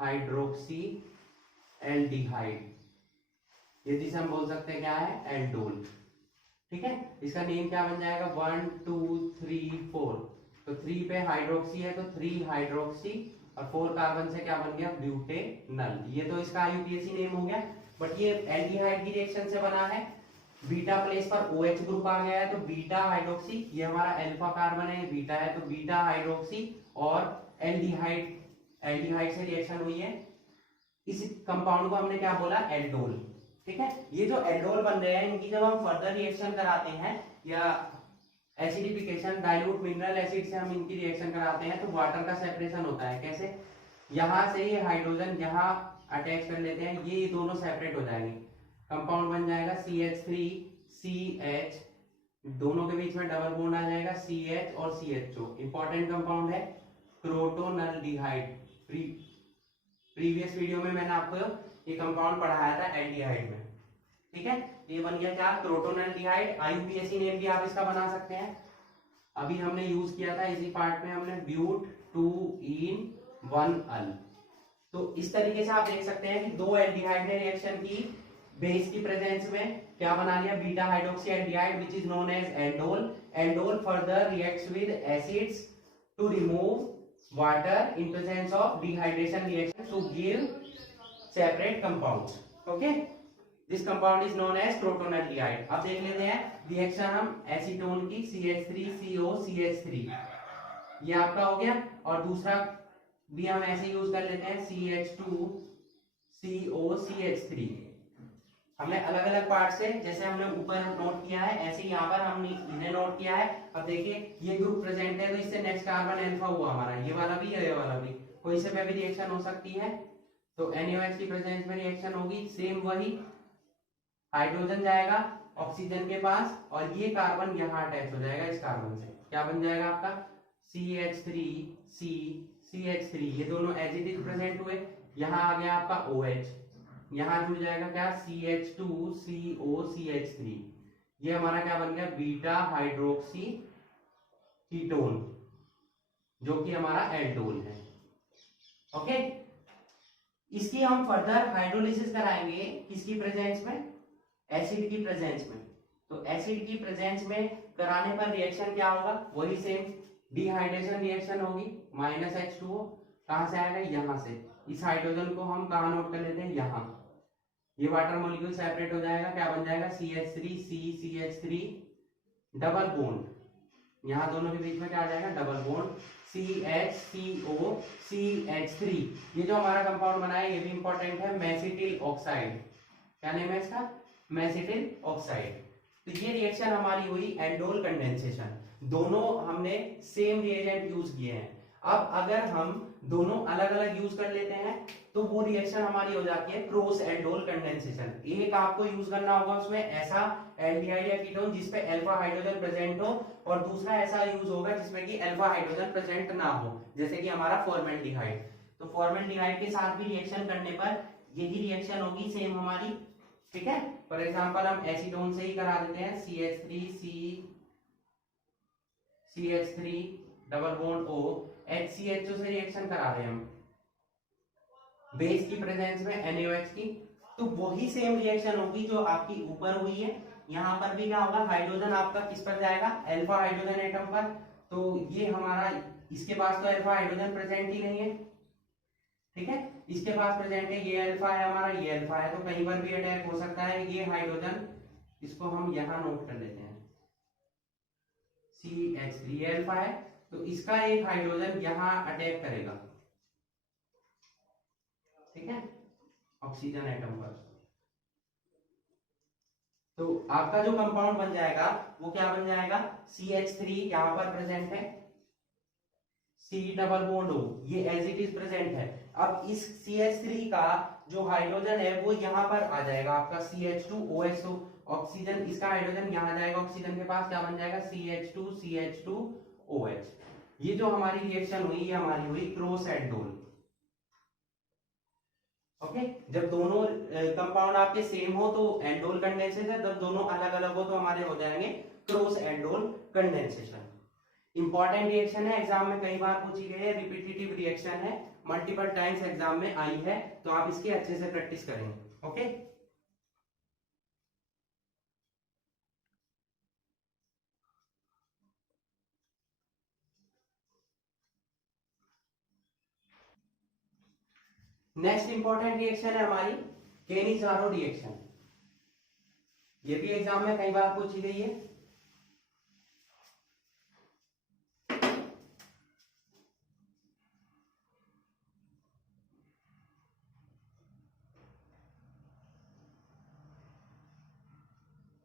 हाइड्रोक्सी एल्डिहाइड, ये जिसे हम बोल सकते हैं क्या है, एल्डोल। ठीक है, इसका नेम क्या बन जाएगा, 1 2 3 4, तो 3 पे हाइड्रोक्सी है तो 3 हाइड्रोक्सी, और 4 कार्बन से क्या बन गया, ब्यूटेनल। ये तो इसका IUPAC नेम हो गया, बट ये एल्डिहाइड की रिएक्शन से बना है। बीटा प्लेस पर OH ग्रुप आ गया है तो बीटा हाइड्रोक्सी, ये हमारा अल्फा कार्बन है, ये बीटा है, तो बीटा हाइड्रोक्सी और एल्डिहाइड से रिएक्शन हुई है, इस कंपाउंड को हमने क्या बोला, एल्डोल। ठीक है, ये जो एल्डोल बन रहे हैं, इनकी जब हम फर्दर रिएक्शन कराते हैं या एसिडिफिकेशन डाइल्यूट मिनरल एसिड से हम इनकी रिएक्शन कराते हैं, तो वाटर का सेपरेशन होता है। कैसे, यहां से ये हाइड्रोजन यहाँ अटैच कर लेते हैं, ये दोनों सेपरेट हो जाएंगे, कंपाउंड बन जाएगा CH3CH, दोनों के बीच में डबल बॉन्ड आ जाएगा CH और CHO। इंपॉर्टेंट कंपाउंड है क्रोटोनल्डिहाइड। प्रीवियस वीडियो में मैंने आपको ये कंपाउंड पढ़ाया था एल्डिहाइड में। ठीक है, ये बन गया क्या, क्रोटोनल्डिहाइड। IUPAC नेम भी आप इसका बना सकते हैं, अभी हमने यूज किया था इसी पार्ट में हमने, ब्यूट 2 in 1 अल। तो इस तरीके से आप देख सकते हैं कि दो एल्डिहाइड ने रिएक्शन की, बेस की प्रेजेंस में क्या बना लिया, beta hydroxy aldehyde which is known as aldol. Aldol further reacts with acids to remove water in presence of dehydration reaction to give separate compounds. Okay, this compound is known as crotonaldehyde. अब देख लेते हैं reaction हम acetone की CH3COCH3, ये आपका हो गया. और दूसरा भी हम ऐसे यूज कर लेते हैं CH2COCH3. हमने अलग अलग पार्ट से, जैसे हमने ऊपर नोट किया है ऐसे ही यहाँ पर हमने इन्हें नोट किया है. अब देखिए ये ग्रुप प्रेजेंट है तो इससे नेक्स्ट कार्बन अल्फा हुआ हमारा, ये वाला भी ये वाला भी, कोई से पे भी रिएक्शन हो सकती है. तो NaOH की प्रेजेंस में रिएक्शन होगी, सेम वही हाइड्रोजन जाएगा ऑक्सीजन के पास और ये कार्बन यहाँ अटैच हो जाएगा इस कार्बन से. क्या बन जाएगा आपका CH3CCH3, ये दोनों एज इट इज प्रेजेंट हुए. यहाँ आ गया आपका OH, यहाँ जुड़ जाएगा क्या CH2COCH3, ये हमारा क्या बन गया बीटा हाइड्रोक्सी कीटोन जो कि हमारा एल्डोल है. ओके, इसकी हम फर्दर हाइड्रोलिसिस कराएंगे किसकी प्रेजेंस में, एसिड की प्रेजेंस में. तो एसिड की प्रेजेंस में कराने पर रिएक्शन क्या होगा, वही सेम डिहाइड्रेशन रिएक्शन होगी. -H2O कहां से आएगा, यहां से. इस हाइड्रोजन को हम कहां नोट कर लेते हैं, यहां. ये वाटर मॉलिक्यूल सेपरेट हो जाएगा, क्या बन जाएगा CH3CCH3 डबल बॉन्ड. यहां दोनों के बीच में क्या आ जाएगा, डबल बॉन्ड CHCOCH3. ये जो हमारा कंपाउंड बना है ये भी इंपॉर्टेंट है, मेसिटिल ऑक्साइड. क्या नेम है इसका, मेसिटिल ऑक्साइड. तो ये रिएक्शन हमारी हुई एल्डोल कंडेंसेशन. दोनों हमने सेम रिएजेंट यूज किए हैं. अब अगर हम दोनों अलग अलग यूज कर लेते हैं तो वो रिएक्शन हमारी हो जाती है क्रॉस एल्डोल कंडेंसेशन. एक आपको यूज करना होगा उसमें ऐसा एल्डिहाइड या कीटोन जिसपे अल्फा हाइड्रोजन प्रेजेंट हो, और दूसरा ऐसा यूज होगा जिसमें कि अल्फा हाइड्रोजन प्रेजेंट ना हो, जैसे कि हमारा फॉर्मेल्डिहाइड. तो फॉर्मेल्डिहाइड के साथ भी रिएक्शन करने पर यही रिएक्शन होगी सेम हमारी. ठीक है, फॉर एग्जांपल हम एसीटोन से ही करा देते हैं CH3 double bond O, HCHO से रिएक्शन करा रहे हैं हम बेस की प्रेजेंस में NaOH की. तो वही सेम रिएक्शन होगी जो आपकी ऊपर हुई है. यहाँ पर भी क्या होगा, हाइड्रोजन आपका किस पर जाएगा, अल्फा हाइड्रोजन एटम पर. तो ये हमारा, इसके पास तो अल्फा हाइड्रोजन प्रेजेंट ही नहीं है. ठीक है, इसके पास प्रेजेंट है, ये अल्फा है हमारा, ये अल्फा है, तो कहीं पर भी अटैक हो सकता है. ये हाइड्रोजन, इसको हम यहां नोट कर लेते हैं CH3, ये अल्फा है, तो इसका एक हाइड्रोजन यहां अटैक करेगा. ठीक है, ऑक्सीजन एटम पर. तो आपका जो कंपाउंड बन जाएगा वो क्या बन जाएगा, CH3 यहां पर प्रेजेंट है, C डबल बॉन्ड O, ये एज इट इज प्रेजेंट है. अब इस CH3 का जो हाइड्रोजन है वो यहां पर आ जाएगा आपका CH2OH. तो ऑक्सीजन, इसका हाइड्रोजन यहां जाएगा ऑक्सीजन के पास, क्या बन जाएगा CH2CH2OH. ये जो हमारी रिएक्शन हुई ये हमारी हुई क्रॉस एल्डोल. ओके, जब दोनों कंपाउंड आपके सेम हो तो एल्डोल कंडेंसेशन है, जब दोनों अलग अलग हो तो हमारे हो जाएंगे cross aldol condensation. Important reaction है, एग्जाम में कई बार पूछी गई है, रिपीटेटिव रिएक्शन है, मल्टीपल टाइम्स एग्जाम में आई है, तो आप इसकी अच्छे से प्रैक्टिस करेंगे. ओके, नेक्स्ट इंपॉर्टेंट रिएक्शन है हमारी केनिज़ारो रिएक्शन. ये भी एग्जाम में कई बार पूछी गई है.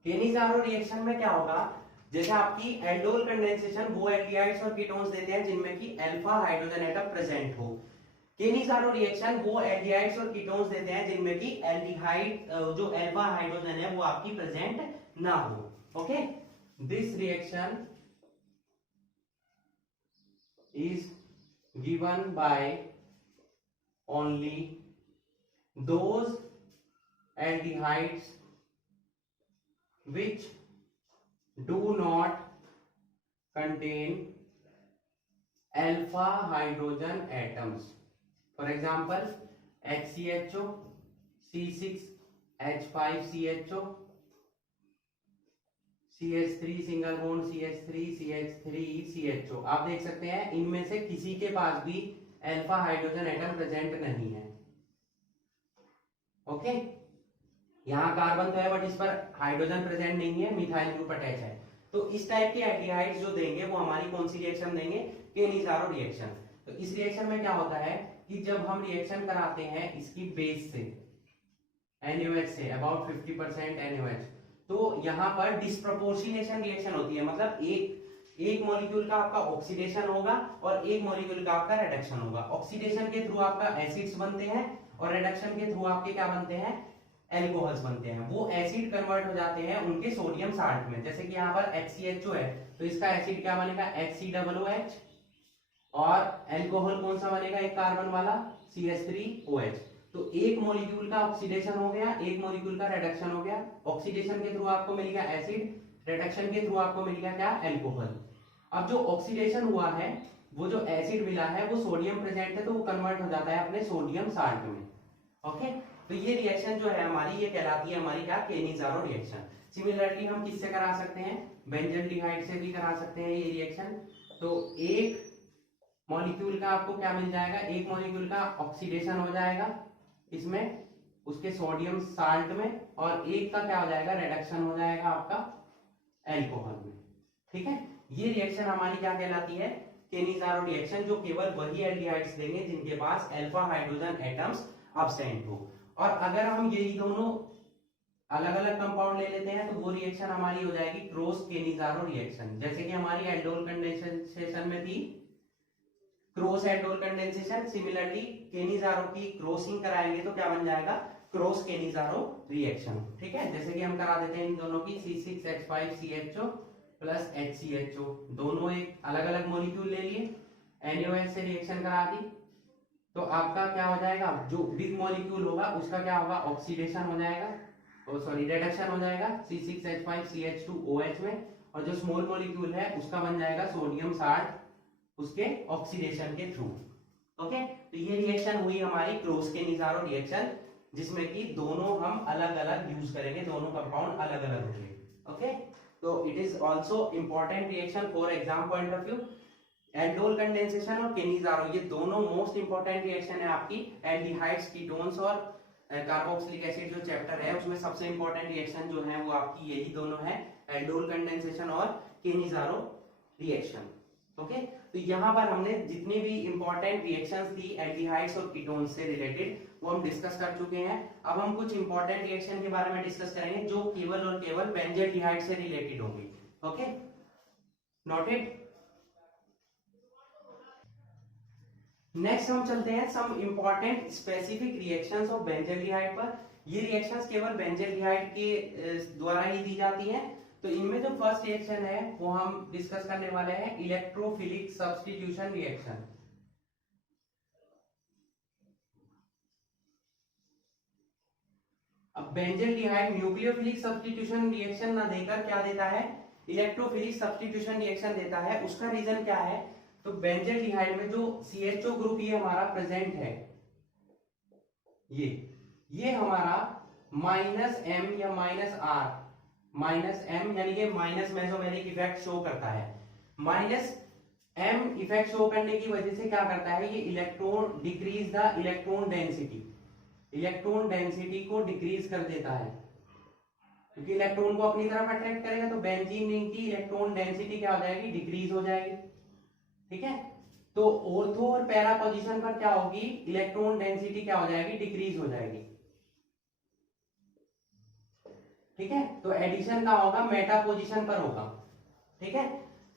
केनिज़ारो रिएक्शन में क्या होगा, जैसे आपकी एल्डोल कंडेंसेशन, वो एल्डिहाइड्स और कीटोन्स देते हैं जिनमें कि अल्फा हाइड्रोजन एटम प्रेजेंट हो. केनिज़ारो रिएक्शन वो एल्डिहाइड्स और कीटोन्स देते हैं जिनमें कि एल्डिहाइड जो अल्फा हाइड्रोजन है वो आपकी प्रेजेंट ना हो. Okay, this reaction is given by only those aldehydes which do not contain alpha hydrogen atoms. For example, HCHO, C6 H5CHO, CH3 single bond CH3, CH3 CHO। आप देख सकते हैं इनमें से किसी के पास भी अल्फा हाइड्रोजन एटम प्रेजेंट नहीं है। ओके, यहाँ कार्बन तो है बट इस पर हाइड्रोजन प्रेजेंट नहीं है, मिथाइल ग्रुप अटैच है। तो इस टाइप के एल्डिहाइड्स जो देंगे वो हमारी कौन सी रिएक्शन देंगे, केनिज़ारो रिएक्शन। तो इस रिएक्शन में क्या होता है कि जब हम रिएक्शन कराते हैं इसकी बेस से NaOH से अबाउट 50% NaOH, तो यहाँ पर डिस्प्रोपोर्शनेशन रिएक्शन होती है, मतलब एक मॉलिक्यूल का आपका ऑक्सीडेशन होगा और एक मॉलिक्यूल का आपका रिडक्शन होगा। ऑक्सीडेशन के थ्रू आपका एसिड्स बनते हैं और रिडक्शन के थ्रू आपके क्या बनते हैं, एल्कोहल्स बनते हैं। वो एसिड कन्वर्ट हो जाते हैं उनके सोडियम साल्ट में। जैसे कि यहाँ पर HCHO है तो इसका एसिड क्या बनेगा, HCOOH, और एल्कोहल कौन सा बनेगा, एक कार्बन वाला CH3OH। तो एक मॉलिक्यूल का ऑक्सीडेशन हो गया, एक मॉलिक्यूल का रिडक्शन हो गया। ऑक्सीडेशन के थ्रू आपको मिल गया एसिड, रिडक्शन के थ्रू आपको मिल गया क्या, एल्कोहल। अब जो ऑक्सीडेशन हुआ है, वो जो एसिड मिला है वो सोडियम प्रेजेंट है तो वो कन्वर्ट हो जाता है अपने सोडियम साल्ट में। ओके, तो ये रिएक्शन जो है हमारी, ये कहलाती है हमारी क्या, केनिज़ारो रिएक्शन। सिमिलरली हम किससे करा सकते हैं, बेंजल्डिहाइड से भी करा सकते हैं ये रिएक्शन। तो एक मॉलिक्यूल का आपको क्या मिल जाएगा, एक मॉलिक्यूल का ऑक्सीडेशन हो जाएगा इसमें उसके सोडियम साल्ट में, और एक का क्या हो जाएगा, रिडक्शन हो जाएगा आपका एल्कोहल में। ठीक है, ये रिएक्शन हमारी क्या कहलाती है, केनिज़ारो रिएक्शन, जो केवल वही एल्डिहाइड्स देंगे जिनके पास अल्फा हाइड्रोजन एटम्स अब्सेंट हो। और अगर हम यही दोनों अलग अलग कंपाउंड ले लेते हैं तो वो रिएक्शन हमारी हो जाएगी क्रॉस केनिज़ारो रिएक्शन। जैसे कि हमारी एल्डोल कंडेंसेशन में थी क्रॉस एल्डोल कंडेंसेशन, सिमिलरली केनिज़ारो की क्रॉसिंग कराएंगे तो क्या बन जाएगा, क्रॉस केनिज़ारो रिएक्शन। ठीक है, जैसे कि हम करा देते हैं इन दोनों की C6H5CHO प्लस HCHO, दोनों एक अलग अलग मॉलिक्यूल ले लिए, NaOH से रिएक्शन करा दी, तो आपका क्या हो जाएगा, जो बिग मॉलिक्यूल होगा उसका क्या होगा, ऑक्सीडेशन हो जाएगा, सॉरी रिडक्शन हो जाएगा C6H5CH2OH में, और जो स्मॉल मॉलिक्यूल है उसका बन जाएगा सोडियम साल्ट उसके ऑक्सीडेशन के थ्रू। ओके, तो ये रिएक्शन हुई हमारी क्रॉस केनिज़ारो रिएक्शन, जिसमें कि दोनों हम अलग अलग यूज करेंगे, दोनों कंपाउंड अलग अलग होंगे। ओके, तो it is also important reaction for exam point of view. Aldol condensation और केनिज़ारो ये दोनों मोस्ट इंपॉर्टेंट रिएक्शन है आपकी एल्डिहाइड्स, कीटोन्स और कार्बोक्सिलिक एसिड जो चैप्टर है उसमें सबसे इंपॉर्टेंट रिएक्शन जो है वो आपकी यही दोनों है, एल्डोल कंडेंसेशन और केनिज़ारो रिएक्शन। ओके, तो यहाँ पर हमने जितनी भी इंपॉर्टेंट रिएक्शंस थी एल्डिहाइड्स और कीटोन्स से रिलेटेड वो हम डिस्कस कर चुके हैं। अब हम कुछ इंपॉर्टेंट रिएक्शन के बारे में डिस्कस करेंगे जो केवल और केवल बेंजल्डिहाइड से रिलेटेड होंगी। Okay, noted. नेक्स्ट हम चलते हैं some important specific reactions of benzaldehyde पर। ये रिएक्शंस केवल बेंजल्डिहाइड के द्वारा ही दी जाती हैं। तो इनमें जो फर्स्ट रिएक्शन है वो हम डिस्कस करने वाले हैं इलेक्ट्रोफिलिक सब्स्टिट्यूशन रिएक्शन। अब बेंजल्डिहाइड न्यूक्लियोफिलिक सब्स्टिट्यूशन रिएक्शन ना देकर क्या देता है, इलेक्ट्रोफिलिक सब्स्टिट्यूशन रिएक्शन देता है। उसका रीजन क्या है, तो बेंजल्डिहाइड में जो CHO ग्रुप ये हमारा प्रेजेंट है, ये हमारा -M या -R, -M यानी कि माइनस मेसोमेरिक इफेक्ट शो करता है। -M इफेक्ट शो करने की वजह से क्या करता है, ये electron decrease the electron density, electron density को डिक्रीज कर देता है, क्योंकि इलेक्ट्रॉन को अपनी तरफ अट्रैक्ट करेगा तो बेंजीन रिंग की इलेक्ट्रॉन डेंसिटी क्या हो जाएगी, डिक्रीज हो जाएगी। ठीक है, तो ऑर्थो और पैरा पोजीशन पर क्या होगी, इलेक्ट्रॉन डेंसिटी क्या हो जाएगी, डिक्रीज हो जाएगी। ठीक है, तो एडिशन का होगा मेटा पोजीशन पर होगा। ठीक है,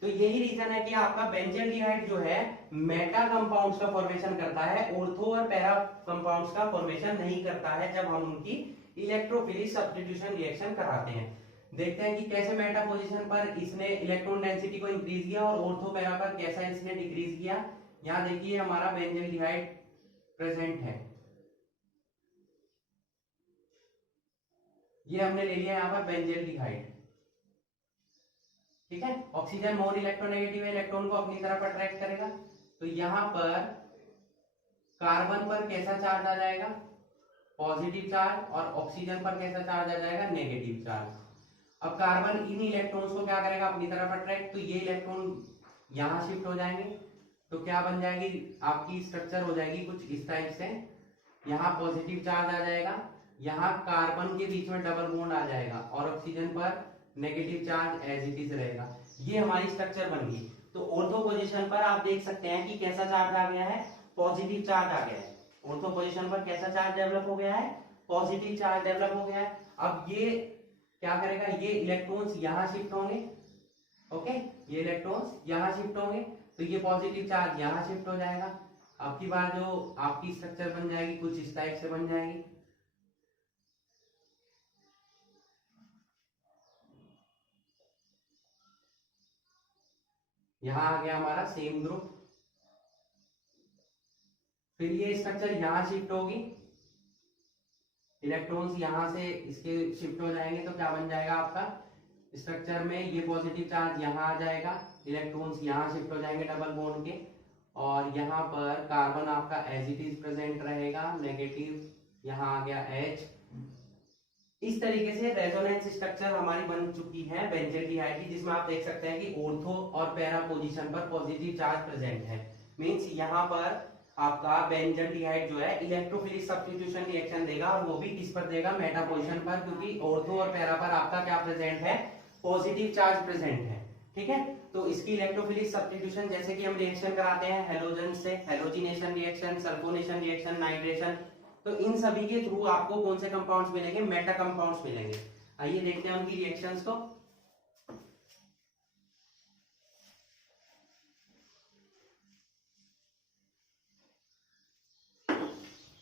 तो यही रीजन है कि आपका बेंजल्डिहाइड जो है मेटा कंपाउंड्स का फॉर्मेशन करता है, ऑर्थो और पैरा कंपाउंड्स का फॉर्मेशन नहीं करता है जब हम उनकी इलेक्ट्रोफिलिक सब्स्टिट्यूशन रिएक्शन कराते हैं। देखते हैं कि कैसे मेटा पोजीशन पर इसने इलेक्ट्रॉन डेंसिटी को इंक्रीज किया और ऑर्थो पैरा पर कैसा इसने डिक्रीज किया। यहां देखिए हमारा बेंजल्डिहाइड प्रेजेंट है, ये हमने ले लिया यहाँ पर बेंजल्डिहाइड। ठीक है, ऑक्सीजन मोर इलेक्ट्रोनेगेटिव है, इलेक्ट्रॉन को अपनी तरफ अट्रैक्ट करेगा, तो यहां पर कार्बन पर कैसा चार्ज आ जाएगा, पॉजिटिव चार्ज, और ऑक्सीजन पर कैसा चार्ज आ जाएगा, नेगेटिव चार्ज। अब कार्बन इन इलेक्ट्रॉन्स को क्या करेगा, अपनी तरफ अट्रैक्ट, तो ये इलेक्ट्रॉन यहाँ शिफ्ट हो जाएंगे, तो क्या बन जाएगी आपकी स्ट्रक्चर हो जाएगी कुछ इस टाइप से। यहाँ पॉजिटिव चार्ज आ जाएगा, यहाँ कार्बन के बीच में डबल बॉन्ड आ जाएगा, और ऑक्सीजन पर negative charge as it is रहेगा। ये हमारी स्ट्रक्चर बन गई। तो ऑर्थो पोजीशन पर आप देख सकते हैं कि कैसा चार्ज आ गया है, पॉजिटिव चार्ज आ गया है। ऑर्थो पोजीशन पर कैसा चार्ज डेवलप हो गया है, पॉजिटिव चार्ज डेवलप हो गया है। अब ये क्या करेगा, ये इलेक्ट्रॉन्स यहाँ शिफ्ट होंगे, ओके, ये इलेक्ट्रॉन्स यहाँ शिफ्ट होंगे, तो ये पॉजिटिव चार्ज यहाँ शिफ्ट हो जाएगा। आपकी बात जो आपकी स्ट्रक्चर बन जाएगी कुछ इस टाइप से बन जाएगी। यहां आ गया हमारा सेम ग्रुप, फिर ये स्ट्रक्चर यहां शिफ्ट होगी, इलेक्ट्रॉन्स यहां से इसके शिफ्ट हो जाएंगे, तो क्या बन जाएगा आपका स्ट्रक्चर में, ये पॉजिटिव चार्ज यहां आ जाएगा, इलेक्ट्रॉन्स यहां शिफ्ट हो जाएंगे डबल बॉन्ड के, और यहाँ पर कार्बन आपका एज इट इज प्रेजेंट रहेगा, नेगेटिव यहाँ आ गया H। इस तरीके से रेजोनेंस स्ट्रक्चर हमारी बन चुकी है बेंजोल्डिहाइड की, जिसमें आप देख सकते हैं कि ऑर्थो और पैरा पोजीशन पर पॉजिटिव चार्ज प्रेजेंट है। मींस यहाँ पर आपका बेंजोल्डिहाइड जो है इलेक्ट्रोफिलिक सब्स्टिट्यूशन रिएक्शन देगा, और वो भी किस पर देगा, मेटा पोजीशन पर, क्योंकि ऑर्थो और पैरा पर आपका क्या प्रेजेंट है, पॉजिटिव चार्ज प्रेजेंट है। ठीक है, तो इसकी इलेक्ट्रोफिलिक सब्स्टिट्यूशन जैसे कि हम रिएक्शन कराते हैं हैलोजन से, halogenation reaction, sulphonation reaction, nitration, तो इन सभी के थ्रू आपको कौन से कंपाउंड्स मिलेंगे, मेटा कंपाउंड्स मिलेंगे। आइए देखते हैं उनकी रिएक्शंस को।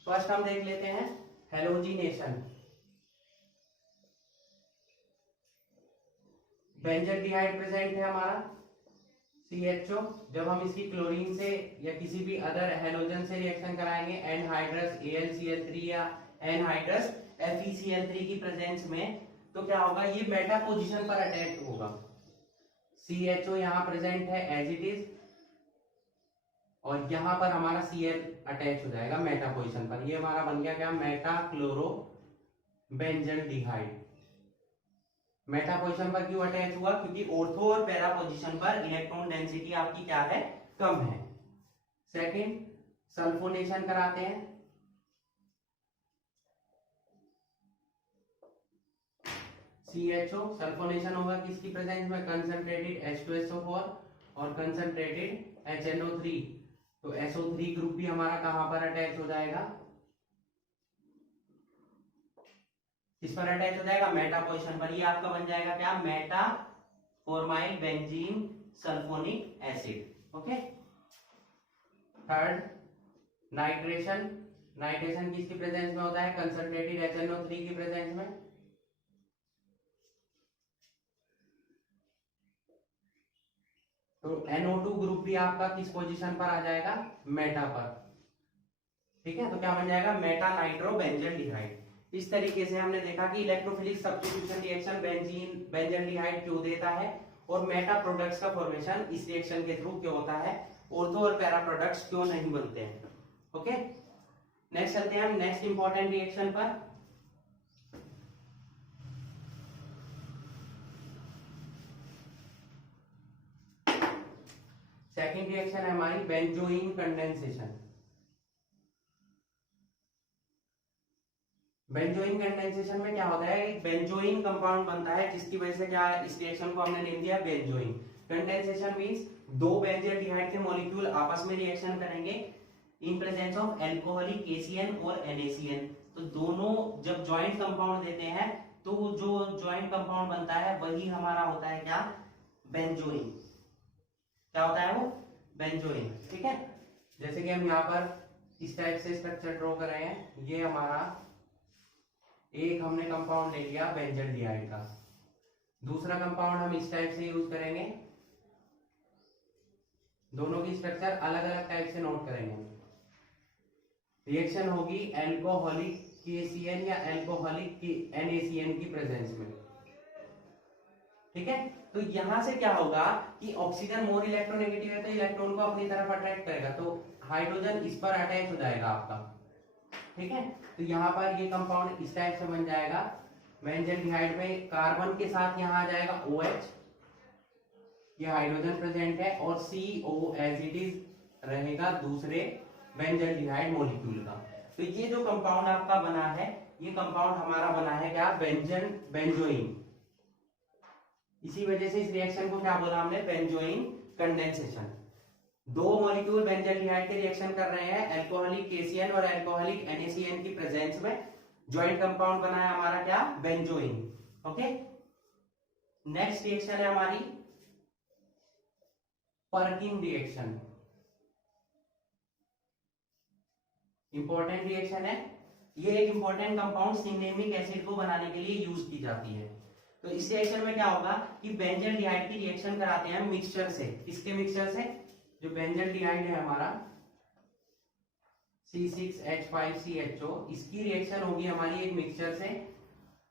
फर्स्ट हम देख लेते हैं हैलोजिनेशन। बेंजोल्डिहाइड प्रेजेंट है हमारा CHO, जब हम इसकी क्लोरीन से या किसी भी अदर हैलोजन से रिएक्शन कराएंगे एनहाइड्रस AlCl3 या एनहाइड्रस FeCl3 की प्रेजेंस में, तो क्या होगा, ये मेटा पोजीशन पर अटैच होगा। CHO यहाँ प्रेजेंट है एज इट इज, और यहाँ पर हमारा Cl अटैच हो जाएगा मेटा पोजीशन पर। ये हमारा बन गया क्या, मेटा क्लोरो बेंजोल्डिहाइड। मेटा पोजीशन पर क्यों अटैच हुआ, क्योंकि ऑर्थो और पैरा पोजीशन पर इलेक्ट्रॉन डेंसिटी आपकी क्या है, कम है। सेकंड, सल्फोनेशन कराते हैं। CHO सल्फोनेशन होगा किसकी प्रेजेंस में, कंसंट्रेटेड H2SO4 और कंसंट्रेटेड HNO3, तो SO3 ग्रुप भी हमारा कहां पर अटैच हो जाएगा, किस पर अटैच हो जाएगा, मेटा पोजीशन पर। ये आपका बन जाएगा क्या, Meta formyl benzene sulphonic acid. Okay, third, nitration. Nitration किसकी प्रेजेंस में होता है, कंसंट्रेटेड HNO3 की प्रेजेंस में। तो NO2 ग्रुप भी आपका किस पोजीशन पर आ जाएगा, मेटा पर। ठीक है, तो क्या बन जाएगा, मेटा नाइट्रो बेंजोल्डिहाइड। इस तरीके से हमने देखा कि इलेक्ट्रोफिलिक सब्स्टिट्यूशन रिएक्शन बेंजोल्डिहाइड क्यों देता है, और मेटा प्रोडक्ट्स का फॉर्मेशन इस रिएक्शन के थ्रू क्यों होता है, ऑर्थो और पैरा प्रोडक्ट्स क्यों नहीं बनते हैं। ओके, नेक्स्ट चलते हैं हम नेक्स्ट इंपॉर्टेंट रिएक्शन पर। सेकेंड रिएक्शन है हमारी बेंजोइन कंडेंसेशन। बेंजोइन कंडेंसेशन में क्या होता है, एक बेंजोइन कंपाउंड बनता है, जिसकी वजह से क्या इस रिएक्शन को हमने नेम दिया बेंजोइन। कंडेंसेशन मींस दो बेंजोल्डिहाइड के मॉलिक्यूल आपस में रिएक्शन करेंगे इन प्रेजेंस ऑफ अल्कोहलिक KCN और NaCN। तो दोनों जब ज्वाइंट कंपाउंड देते हैं, तो जो ज्वाइंट कंपाउंड बनता है वही हमारा होता है क्या, बेंजोइन। क्या होता है वो, बेंजोइन। ठीक है, जैसे कि हम यहाँ पर इस टाइप से स्ट्रक्चर ड्रॉ कर रहे हैं, ये हमारा एक हमने कंपाउंड ले लिया बेंजोल्डिहाइड का, दूसरा कंपाउंड हम इस टाइप से यूज करेंगे, दोनों की स्ट्रक्चर अलग अलग टाइप से नोट करेंगे। रिएक्शन होगी अल्कोहलिक KCN या अल्कोहलिक NaCN की प्रेजेंस में। ठीक है, तो यहां से क्या होगा कि ऑक्सीजन मोर इलेक्ट्रोनेगेटिव है, तो इलेक्ट्रॉन को अपनी तरफ अट्रैक्ट करेगा, तो हाइड्रोजन इस पर अटैच हो जाएगा आपका। ठीक है। तो यहाँ पर ये कंपाउंड इस टाइप से बन जाएगा, बेंजल्डिहाइड में कार्बन के साथ यहाँ आ जाएगा OH, ये हाइड्रोजन प्रेजेंट है, और CO एज इट इज रहेगा दूसरे बेंजल्डिहाइड मॉलिक्यूल का। तो ये जो कंपाउंड आपका बना है, ये कंपाउंड हमारा बना है क्या, बेंजोइन। इसी वजह से इस रिएक्शन को क्या बोला हमने, बेंजोइन कंडेंसेशन। दो मॉलिक्यूल बेंजल्डिहाइड के रिएक्शन कर रहे हैं, अल्कोहलिक KCN और अल्कोहलिक NaCN की प्रेजेंस में ज्वाइंट कंपाउंड बना है हमारा क्या, बेंजोइन। ओके, नेक्स्ट रिएक्शन है हमारी पर्किन रिएक्शन। इंपॉर्टेंट रिएक्शन है ये, एक इंपॉर्टेंट कंपाउंड सिनेमिक एसिड को बनाने के लिए यूज की जाती है। तो इस रिएक्शन में क्या होगा कि बेंजल्डिहाइड की रिएक्शन कराते हैं मिक्सचर से। किसके मिक्सचर से, जो बेंजल्डिहाइड है हमारा C6H5CHO, इसकी रिएक्शन होगी हमारी एक मिक्सचर से,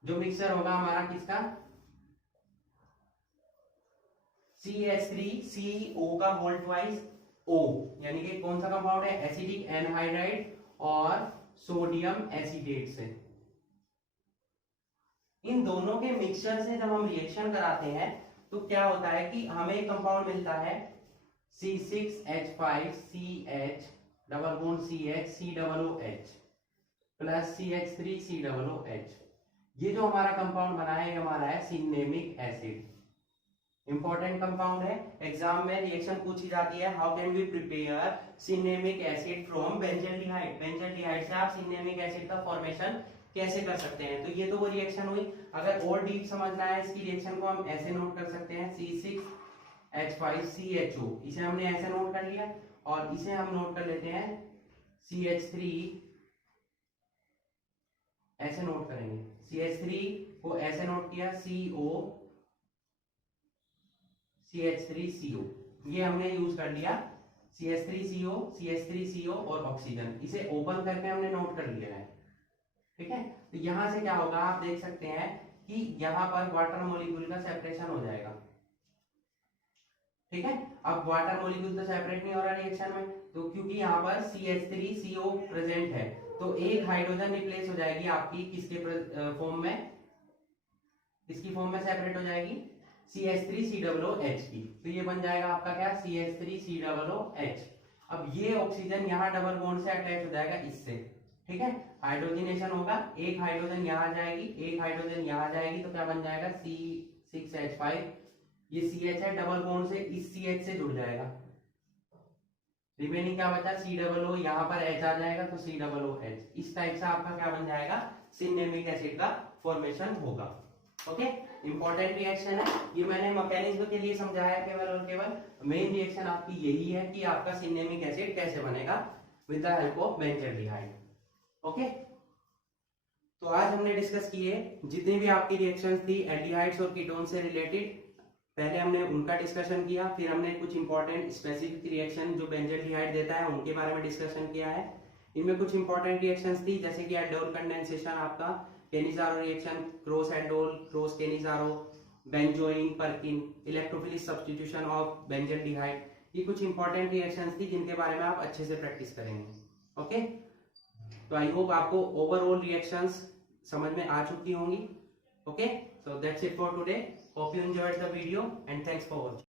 जो मिक्सचर होगा हमारा किसका, CH3CO का होल ट्वाइस O, यानी कि कौन सा कंपाउंड है, एसिडिक एनहाइड्राइड और सोडियम एसिडेट से। इन दोनों के मिक्सचर से जब हम रिएक्शन कराते हैं तो क्या होता है कि हमें एक कंपाउंड मिलता है C6H5CH double bond CH COOH plus CH3COOH। ये जो हमारा कंपाउंड बना है, ये हमारा है सिनेमिक एसिड। इंपॉर्टेंट कंपाउंड है, एग्जाम में रिएक्शन पूछी जाती है, how can we prepare cinnamic acid from benzaldehyde. Benzaldehyde से आप सिनेमिक एसिड का फॉर्मेशन कैसे कर सकते हैं। तो ये तो वो रिएक्शन हुई। अगर और डीप समझना है इसकी रिएक्शन को, हम ऐसे नोट कर सकते हैं, C6H5CHO, इसे हमने ऐसे नोट कर लिया, और इसे हम नोट कर लेते हैं CH3, ऐसे नोट करेंगे, CH3 को ऐसे नोट किया, CH3CO, ये हमने यूज कर लिया, CH3CO और ऑक्सीजन, इसे ओपन करके हमने नोट कर लिया है। ठीक है, तो यहां से क्या होगा, आप देख सकते हैं कि यहां पर वाटर मॉलिक्यूल का सेपरेशन हो जाएगा। ठीक है, अब वाटर मॉलिक्यूल तो सेपरेट नहीं हो रहा रिएक्शन में, तो क्योंकि यहाँ पर CH3CO प्रेजेंट है, तो एक हाइड्रोजन रिप्लेस हो जाएगी आपकी किसके फॉर्म में, किसकी फॉर्म में सेपरेट हो जाएगी, CH3COOH की। तो ये बन जाएगा आपका क्या, CH3COOH। अब ये ऑक्सीजन यहाँ डबल बॉन्ड से अटैच हो जाएगा इससे। ठीक है, हाइड्रोजनेशन होगा, एक हाइड्रोजन यहाँ आ जाएगी, एक हाइड्रोजन यहाँ आ जाएगी, तो क्या बन जाएगा C6H5, ये CH है, डबल बॉन्ड से इस CH से जुड़ जाएगा, रिमेनिंग क्या बचा COO, यहाँ पर H आ जाएगा तो COOH। इस टाइप से आपका क्या बन जाएगा, सिनेमिक एसिड का फॉर्मेशन होगा। ओके, इंपॉर्टेंट रिएक्शन है ये, मैंने मैकेनिज्म के लिए समझाया केवल और केवल। मेन रिएक्शन आपकी यही है कि आपका सिनेमिक एसिड कैसे बनेगा with the help of benzaldehyde. Okay, तो आज हमने डिस्कस किए जितनी भी आपकी रिएक्शंस थी एल्डिहाइड्स और कीटोन से रिलेटेड, पहले हमने उनका डिस्कशन किया, फिर हमने कुछ इंपॉर्टेंट स्पेसिफिक रिएक्शन जो बेंजल्डिहाइड देता है उनके बारे में डिस्कशन किया है। इनमें कुछ इंपॉर्टेंट रिएक्शंस थी जैसे कि एल्डोल कंडेंसेशन, आपका Cannizzaro reaction, cross aldol cross Cannizzaro, benzoin Perkin, electrophilic substitution of benzaldehyde, ये कुछ इंपॉर्टेंट रिएक्शंस थी जिनके बारे में आप अच्छे से प्रैक्टिस करेंगे। ओके, तो आई होप आपको ओवरऑल रिएक्शंस समझ में आ चुकी होंगी। Okay, so that's it for today. Hope you enjoyed the video and thanks for watching.